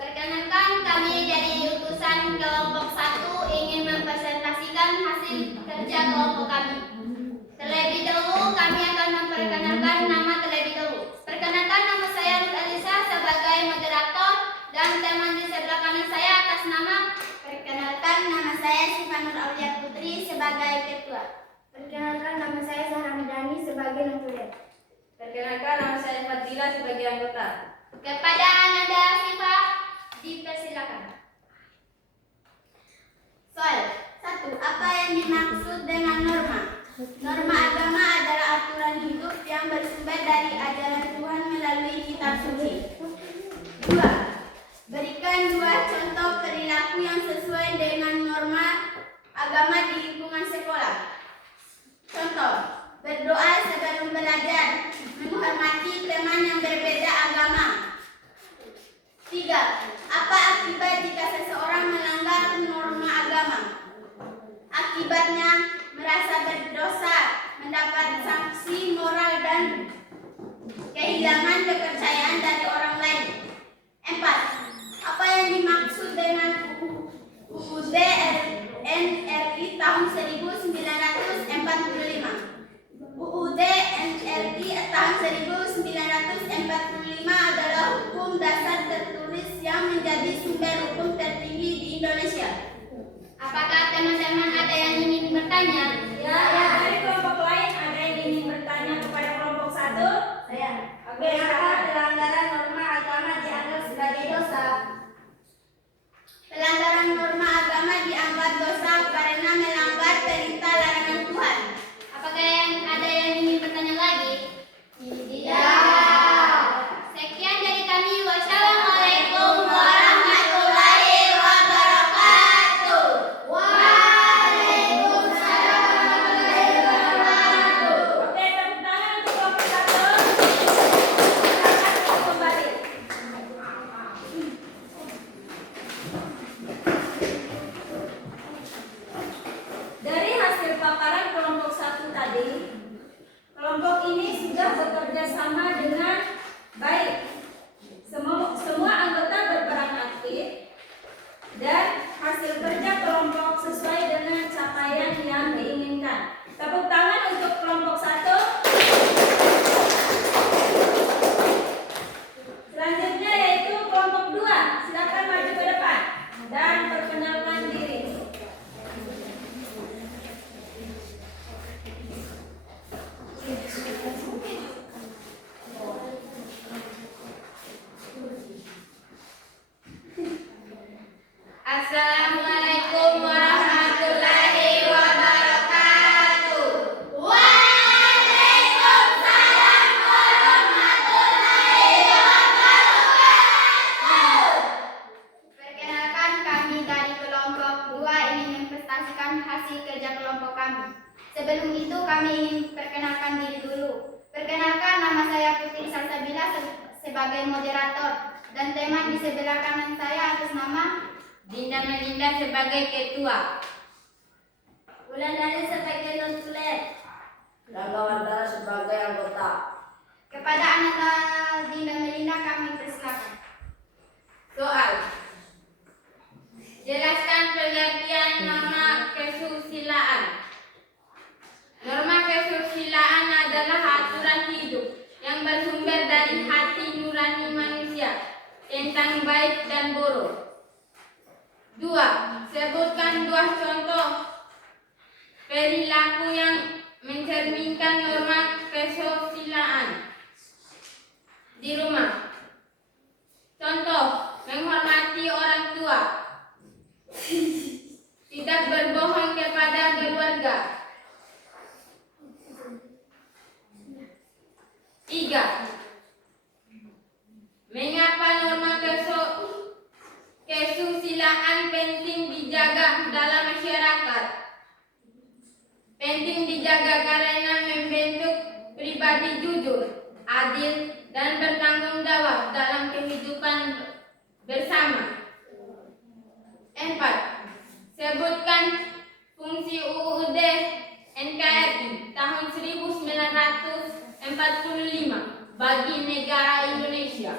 Perkenalkan, kami dari utusan kelompok 1 ingin mempresentasikan hasil kerja kelompok kami. Terlebih dahulu kami akan memperkenalkan nama terlebih dahulu. Perkenalkan, nama saya Nur Alisa sebagai moderator dan teman di sebelah kanan saya atas nama. Perkenalkan, nama saya Syifa Nur Aulia Putri sebagai ketua. Perkenalkan, nama saya Zahra Medani sebagai notulen. Perkenalkan, nama saya Fadila sebagai anggota. Kepada Ananda Syifa dipersilakan. Soal 1. Apa yang dimaksud dengan norma? Norma agama adalah aturan hidup yang bersumber dari ajaran Tuhan melalui kitab suci. 2. Berikan 2 contoh perilaku yang sesuai dengan norma agama di lingkungan sekolah. Contoh, berdoa sebelum belajar, menghormati teman yang berbeda agama. 3. Apa akibat jika seseorang melanggar norma agama? Akibatnya merasa berdosa, mendapat sanksi moral dan kehilangan kepercayaan dari orang lain. 4. Apa yang dimaksud dengan UUD NRI tahun 1945? UUD NRI tahun 1945 adalah hukum dasar tertulis yang menjadi sumber hukum tertinggi di Indonesia. Apakah teman-teman ada yang ingin bertanya? Ya, dari kelompok lain ada yang ingin bertanya kepada kelompok 1? Saya. Oke, Pelanggaran norma agama dianggap dosa karena melanggar perintah larangan Tuhan. Apakah ada yang ingin bertanya lagi? Tidak. Sekian dari kami. Wassalamualaikum warahmatullahi wabarakatuh. Waalaikumsalam warahmatullahi wabarakatuh. Oke, tepuk tangan untuk kelompok 1. Silakan kembali. Dari hasil paparan kelompok 1 tadi, kelompok ini sudah bekerja sama dengan baik. Semua anggota berperan aktif dan hasil kerja kelompok sesuai dengan capaian yang diinginkan. Tepuk tangan untuk kelompok 1. Selanjutnya yaitu kelompok 2. Silakan maju ke depan dan perkenalkan diri. Assalamualaikum warahmatullahi wabarakatuh. Waalaikumsalam warahmatullahi wabarakatuh. Perkenalkan, kami dari kelompok 2 ingin mempresentasikan hasil kerja kelompok kami. Sebelum itu kami ingin perkenalkan diri dulu. Perkenalkan, nama saya Putri Salsabila sebagai moderator dan teman di sebelah kanan saya atas nama Dinda Melinda sebagai ketua. Wulandari sebagai konsuler. Rangga Wardana sebagai anggota. Kepada anak Dinda Melinda kami persilakan. Soal. Jelaskan pengertian norma kesusilaan. Norma kesusilaan adalah aturan hidup yang bersumber dari hati nurani manusia tentang baik dan buruk. 2. Sebutkan 2 contoh perilaku yang mencerminkan norma kesusilaan di rumah. Contoh, menghormati orang tua, tidak berbohong kepada keluarga. 3. Mengapa norma kesusilaan penting dijaga dalam masyarakat? Penting dijaga karena membentuk pribadi jujur, adil, dan bertanggung jawab dalam kehidupan bersama. 4. Sebutkan fungsi UUD NKRI tahun 1945 bagi negara Indonesia.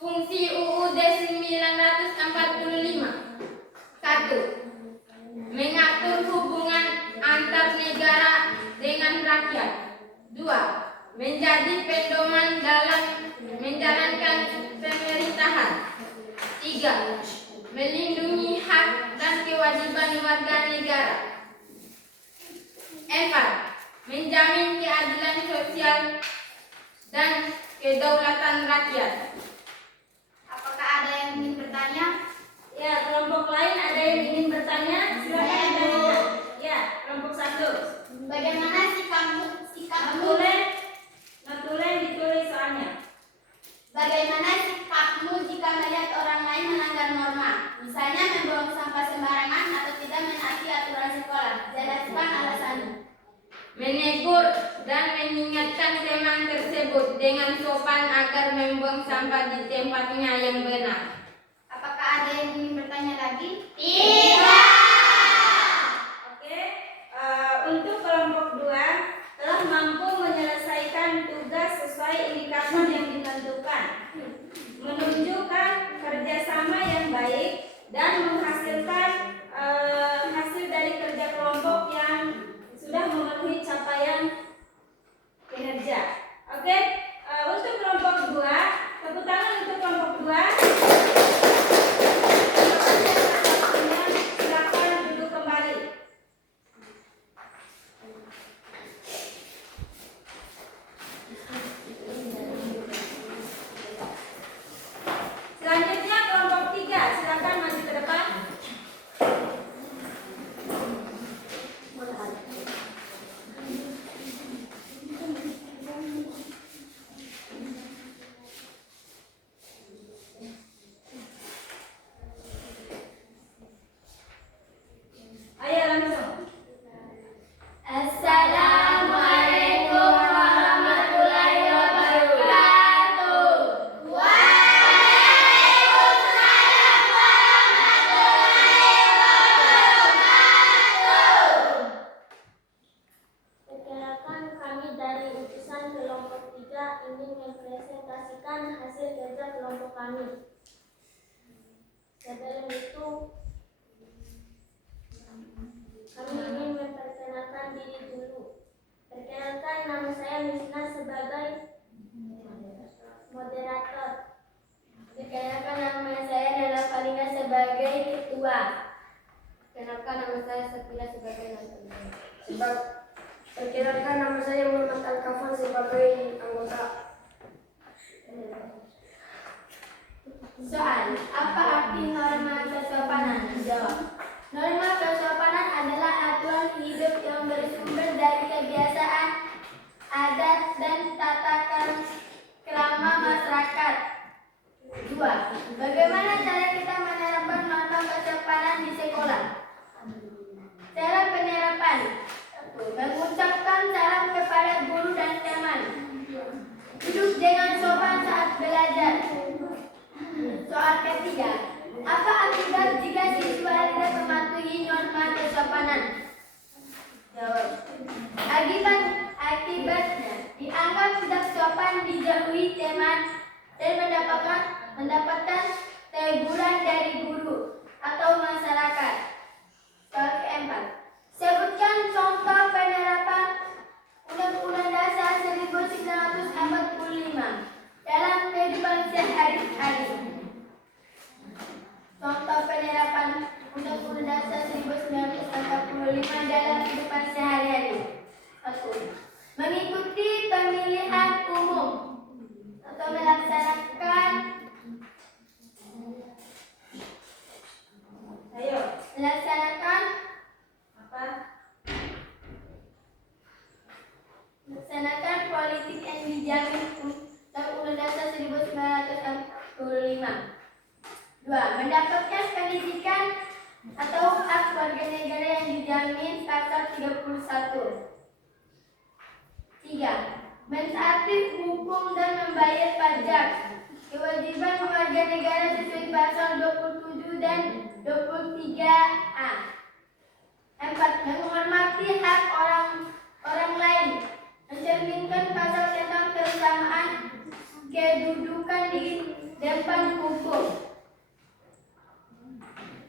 Fungsi UUD 1945. 1. Mengatur hubungan antar negara dengan rakyat. 2. Menjadi pedoman dalam menjalankan pemerintahan. 3. Melindungi hak dan kewajiban warga negara. 4. Menjamin keadilan sosial dan kedaulatan rakyat. Apakah ada yang ingin bertanya? Ya, kelompok lain ada yang ingin bertanya? Silakan bertanya. Ya, kelompok 1. Bagaimana sikapmu? Notulen ditulis soalnya. Bagaimana sikapmu jika melihat orang lain melanggar norma? Misalnya membuang sampah sembarangan atau tidak menaati aturan sekolah. Jelaskan alasannya. Menegur dan mengingatkan teman tersebut dengan sopan agar membuang sampah di tempatnya yang benar. Apakah ada yang ingin bertanya lagi? Tidak. Oke, untuk kelompok 2 telah mampu menyelesaikan tugas sesuai indikator yang ditentukan, menunjukkan kerjasama yang baik dan menghasilkan hasil dari kerja kelompok yang sudah memenuhi capaian kinerja. Oke, untuk kelompok 2, tepuk tangan untuk kelompok 2. Silakan kami. Sebelum itu, kami ingin memperkenalkan diri dulu. Perkenalkan, nama saya Misna sebagai moderator. Perkenalkan, nama saya Nela Palina sebagai ketua. Perkenalkan, nama saya Sepila sebagai nakoda. Perkenalkan, nama saya Muhammad Al-Kafan sebagai anggota. Soal, apa arti norma kesopanan? Jawab. Norma kesopanan adalah aturan hidup yang bersumber dari kebiasaan, adat, dan tata krama masyarakat. 2. Bagaimana cara kita menerapkan norma kesopanan di sekolah? Cara penerapan: mengucapkan salam kepada guru dan teman. Duduk dengan sopan saat belajar. Soal ketiga, apa akibat jika siswa tidak mematuhi norma kesopanan? Jawab. Akibatnya dianggap tidak sopan, dijauhi teman, dan mendapatkan teguran dari guru atau masyarakat. Soal keempat, sebutkan contoh penerapan Undang-Undang Dasar 1945 dalam kehidupan sehari-hari. Contoh penerapan Undang-Undang Dasar 1945 dalam kehidupan sehari-hari. 1. Mengikuti pemilihan umum atau melaksanakan melaksanakan politik yang dijamin Undang-Undang Dasar 1945. 2. Mendapatkan pendidikan atau hak warga negara yang dijamin pasal 31. 3. Mentaati hukum dan membayar pajak. Kewajiban warga negara sesuai pasal 27 dan 23A. 4. Menghormati hak orang lain, mencerminkan pasal tentang kesamaan kedudukan di depan hukum.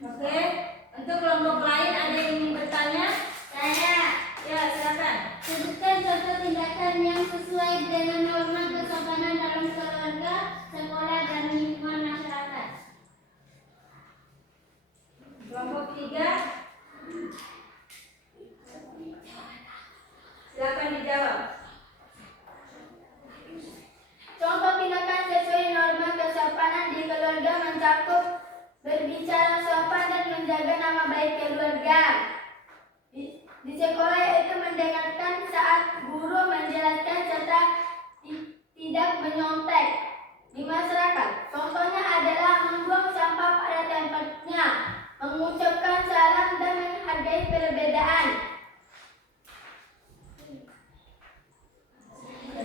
Oke, untuk kelompok lain ada yang ingin bertanya? Saya. Ya, silakan. Sebutkan contoh tindakan yang sesuai dengan norma kesopanan dalam keluarga, sekolah, dan lingkungan masyarakat. Kelompok 3. Silakan dijawab. Contoh tindakan sesuai norma kesopanan di keluarga mencakup berbicara sopan dan menjaga nama baik keluarga. Di sekolah yaitu mendengarkan saat guru menjelaskan serta tidak menyontek. Di masyarakat, contohnya adalah membuang sampah pada tempatnya, mengucapkan salam dan menghargai perbedaan.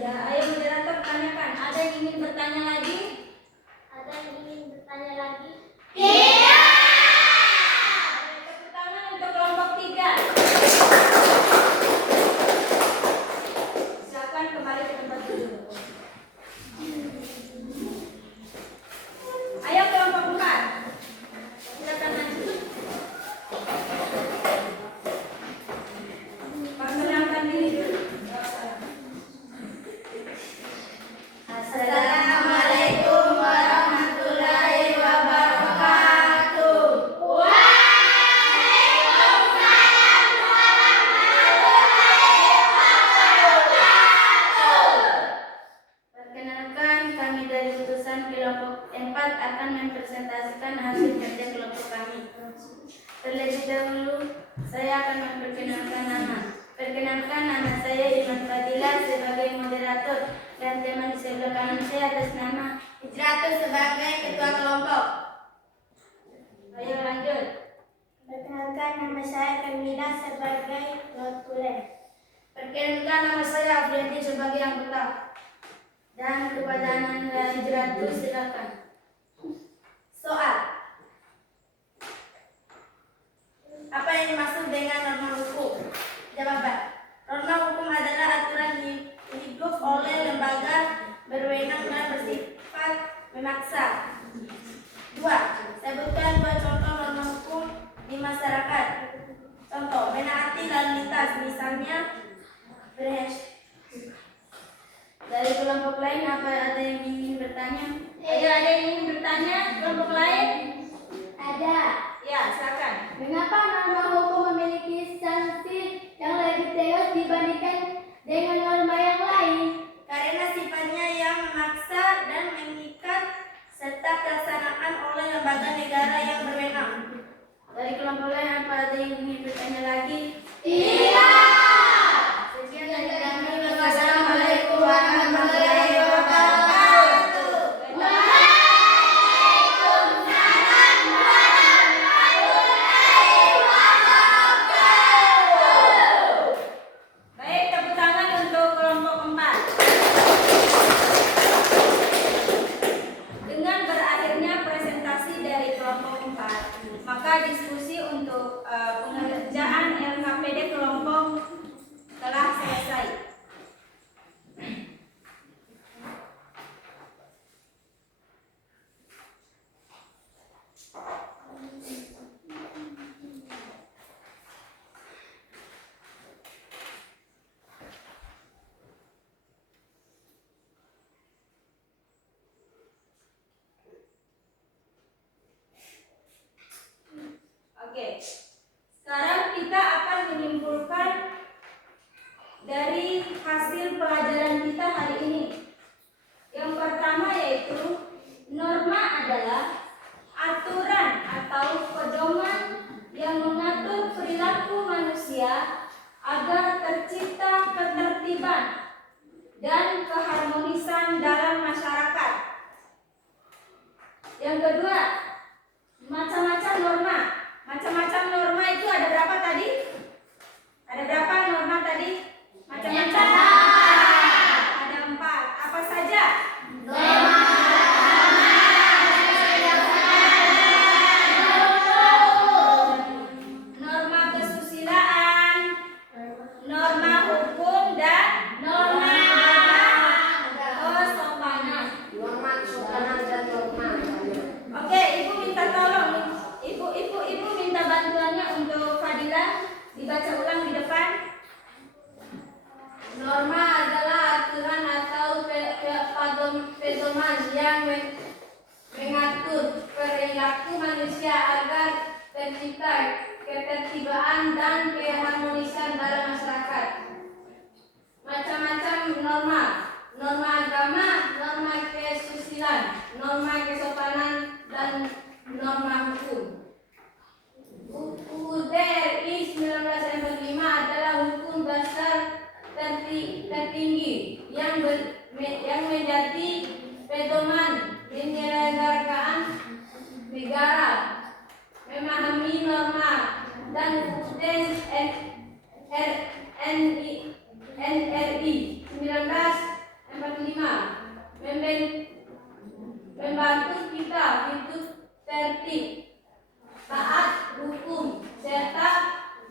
Ayo moderator tanyakan. Ada yang ingin bertanya lagi? Ada yang ingin bertanya lagi? Tepuk tangan untuk kelompok 3. Silakan kembali ke tempat duduk. Ayo kelompok 4. Silakan maju. Perkenalkan diri dulu. Assalamualaikum warahmatullahi wabarakatuh. Perkenalkan, kami dari utusan kelompok 4 akan mempresentasikan hasil kerja kelompok kami. Terlebih dahulu, saya akan memperkenalkan nama. Perkenalkan, nama saya Iman Fadila sebagai moderator dan teman di sebelah kanan saya atas nama Hijratul sebagai ketua kelompok. Ayo lanjut. Perkenalkan, nama saya Kamila sebagai notulen. Perkenalkan, nama saya Afriyati sebagai anggota. Dan kepada Nanda Hijratul silakan. Soal. Apa yang dimaksud dengan norma hukum? Jawaban. Norma hukum adalah aturan hidup oleh lembaga berwenang dan bersifat memaksa. Dari kelompok lain apa ada yang ingin bertanya? Ada yang ingin bertanya? Kelompok lain? Ada. Ya, silakan. Mengapa norma hukum memiliki sanksi yang lebih tegas dibandingkan dengan norma yang lain? Karena sifatnya yang memaksa dan mengikat serta pelaksanaan oleh lembaga negara yang berwenang. Dari kelompok lain apa ada yang ingin bertanya lagi? Iya. Sekian dari kami. Wassalamualaikum warahmatullahi wabarakatuh. Baik, tepuk tangan untuk kelompok 4. Dengan berakhirnya presentasi dari kelompok 4, maka diskusi untuk pengerjaan LKPD kelompok telah selesai. Oke, sekarang kita akan menyimpulkan dari hasil pelajaran kita hari ini. Yang pertama yaitu norma adalah aturan atau pedoman yang mengatur perilaku manusia agar tercipta ketertiban dan keharmonisan dalam masyarakat. Yang kedua, macam-macam norma. Macam-macam norma itu ada berapa tadi? Ada berapa norma tadi? Macam-macam. Ada 4. Apa saja? Norma kesusilaan, norma hukum, dan norma kesopanan. Oke, Ibu minta tolong. Ibu minta bantuannya untuk Fadila dibaca ulang di depan. Norma adalah aturan atau pedoman yang mengatur perilaku manusia agar tercipta ketertiban dan keharmonisan dalam masyarakat. Macam-macam norma. Norma agama, norma kesusilaan, norma kesopanan, dan norma hukum. UUD RI 1945 adalah hukum dasar tertinggi yang menjadi pedoman penyelenggaraan negara. Memahami norma dan UUD NRI 1945 membantu kita hidup tertib, taat hukum, serta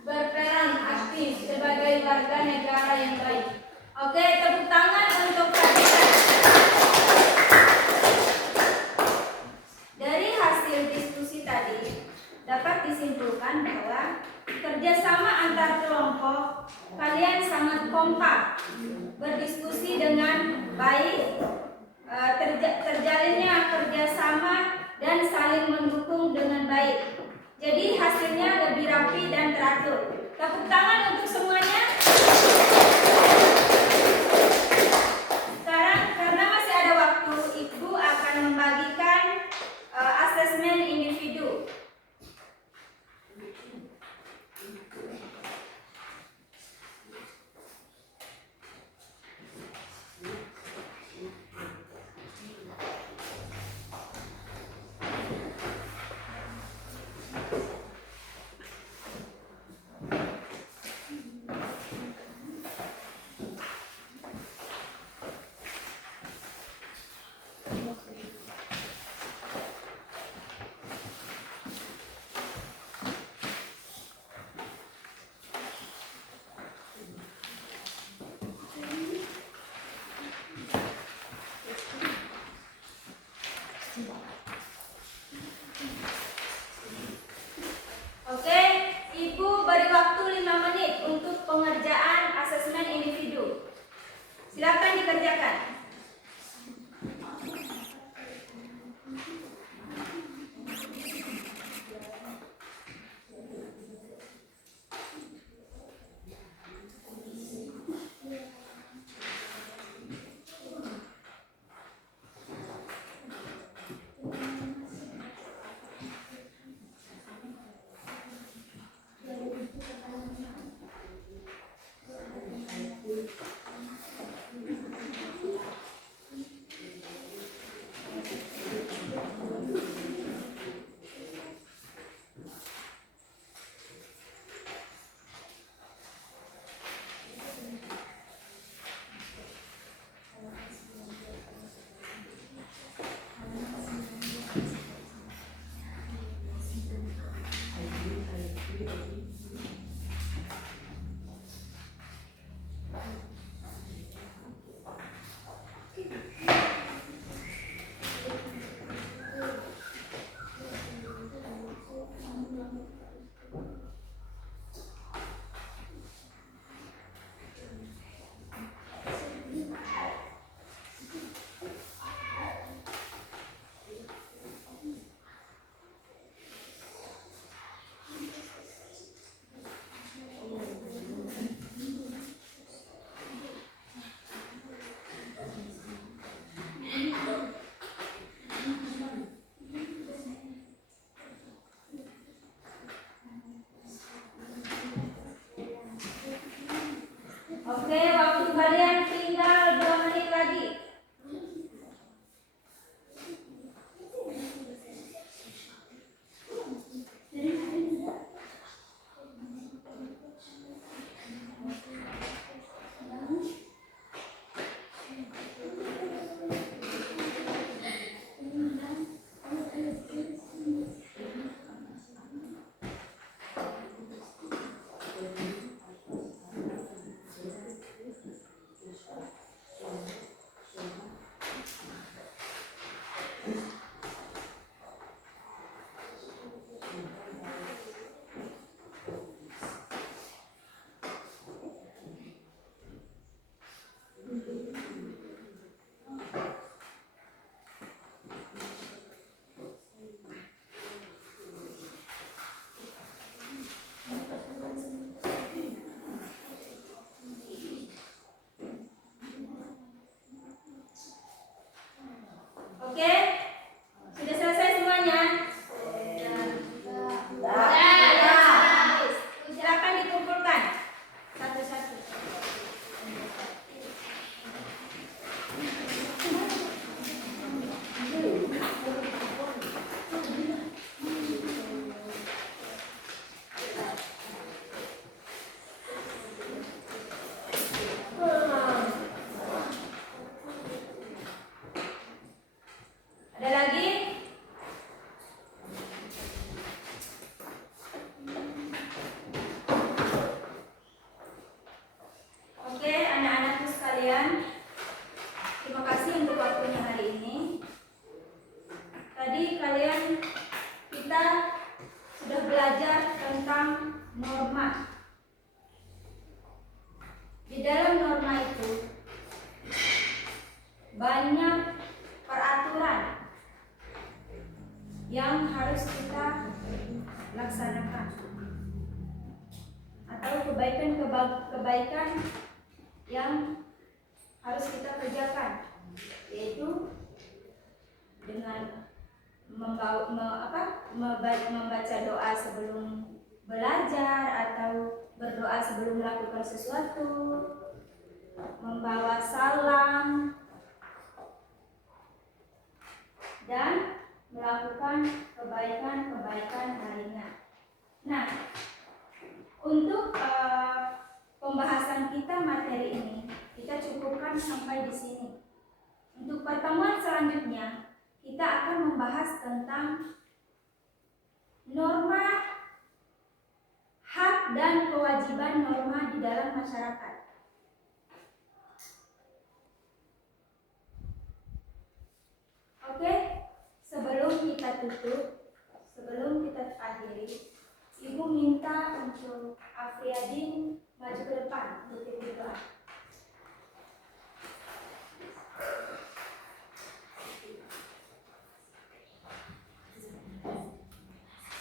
berperan aktif sebagai warga negara yang baik. Oke, tepuk tangan untuk Fadila. Dari hasil diskusi tadi dapat disimpulkan bahwa kerjasama antar kelompok kalian sangat kompak, berdiskusi dengan baik, terjalinnya kerjasama dan saling mendukung dengan baik. Jadi hasilnya lebih rapi dan teratur. Tepuk tangan untuk semuanya. Sekarang karena masih ada waktu, Ibu akan membagikan asesmen individu. Oke, Ibu beri waktu 5 menit untuk pengerjaan asesmen individu. Silakan dikerjakan. tinggal 2 menit lagi. Oke? Sudah selesai semuanya? Silakan dikumpulkan satu-satu. Ada lagi? Oke, anak-anakku sekalian, terima kasih untuk waktunya hari ini. Tadi kita sudah belajar tentang norma. Di dalam norma itu banyak peraturan yang harus kita laksanakan, atau kebaikan yang harus kita kerjakan, yaitu dengan membaca doa sebelum belajar atau berdoa sebelum melakukan sesuatu, membawa salam, dan melakukan kebaikan harinya. Nah, untuk pembahasan kita materi ini kita cukupkan sampai di sini. Untuk pertemuan selanjutnya kita akan membahas tentang norma, hak dan kewajiban norma di dalam masyarakat. Oke, sebelum kita tutup, sebelum kita akhiri, Ibu minta untuk Afriyadin maju ke depan untuk berdoa.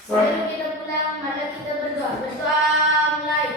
Sebelum kita pulang, mari kita berdoa. Berdoa mulai.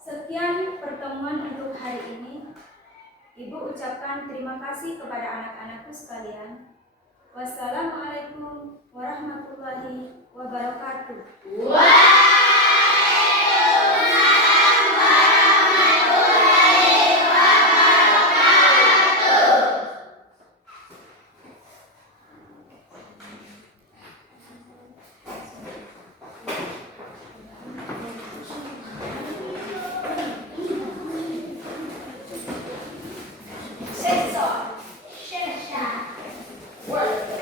Sekian pertemuan untuk hari ini. Ibu ucapkan terima kasih kepada anak-anakku sekalian. Wassalamualaikum warahmatullahi wabarakatuh. Work.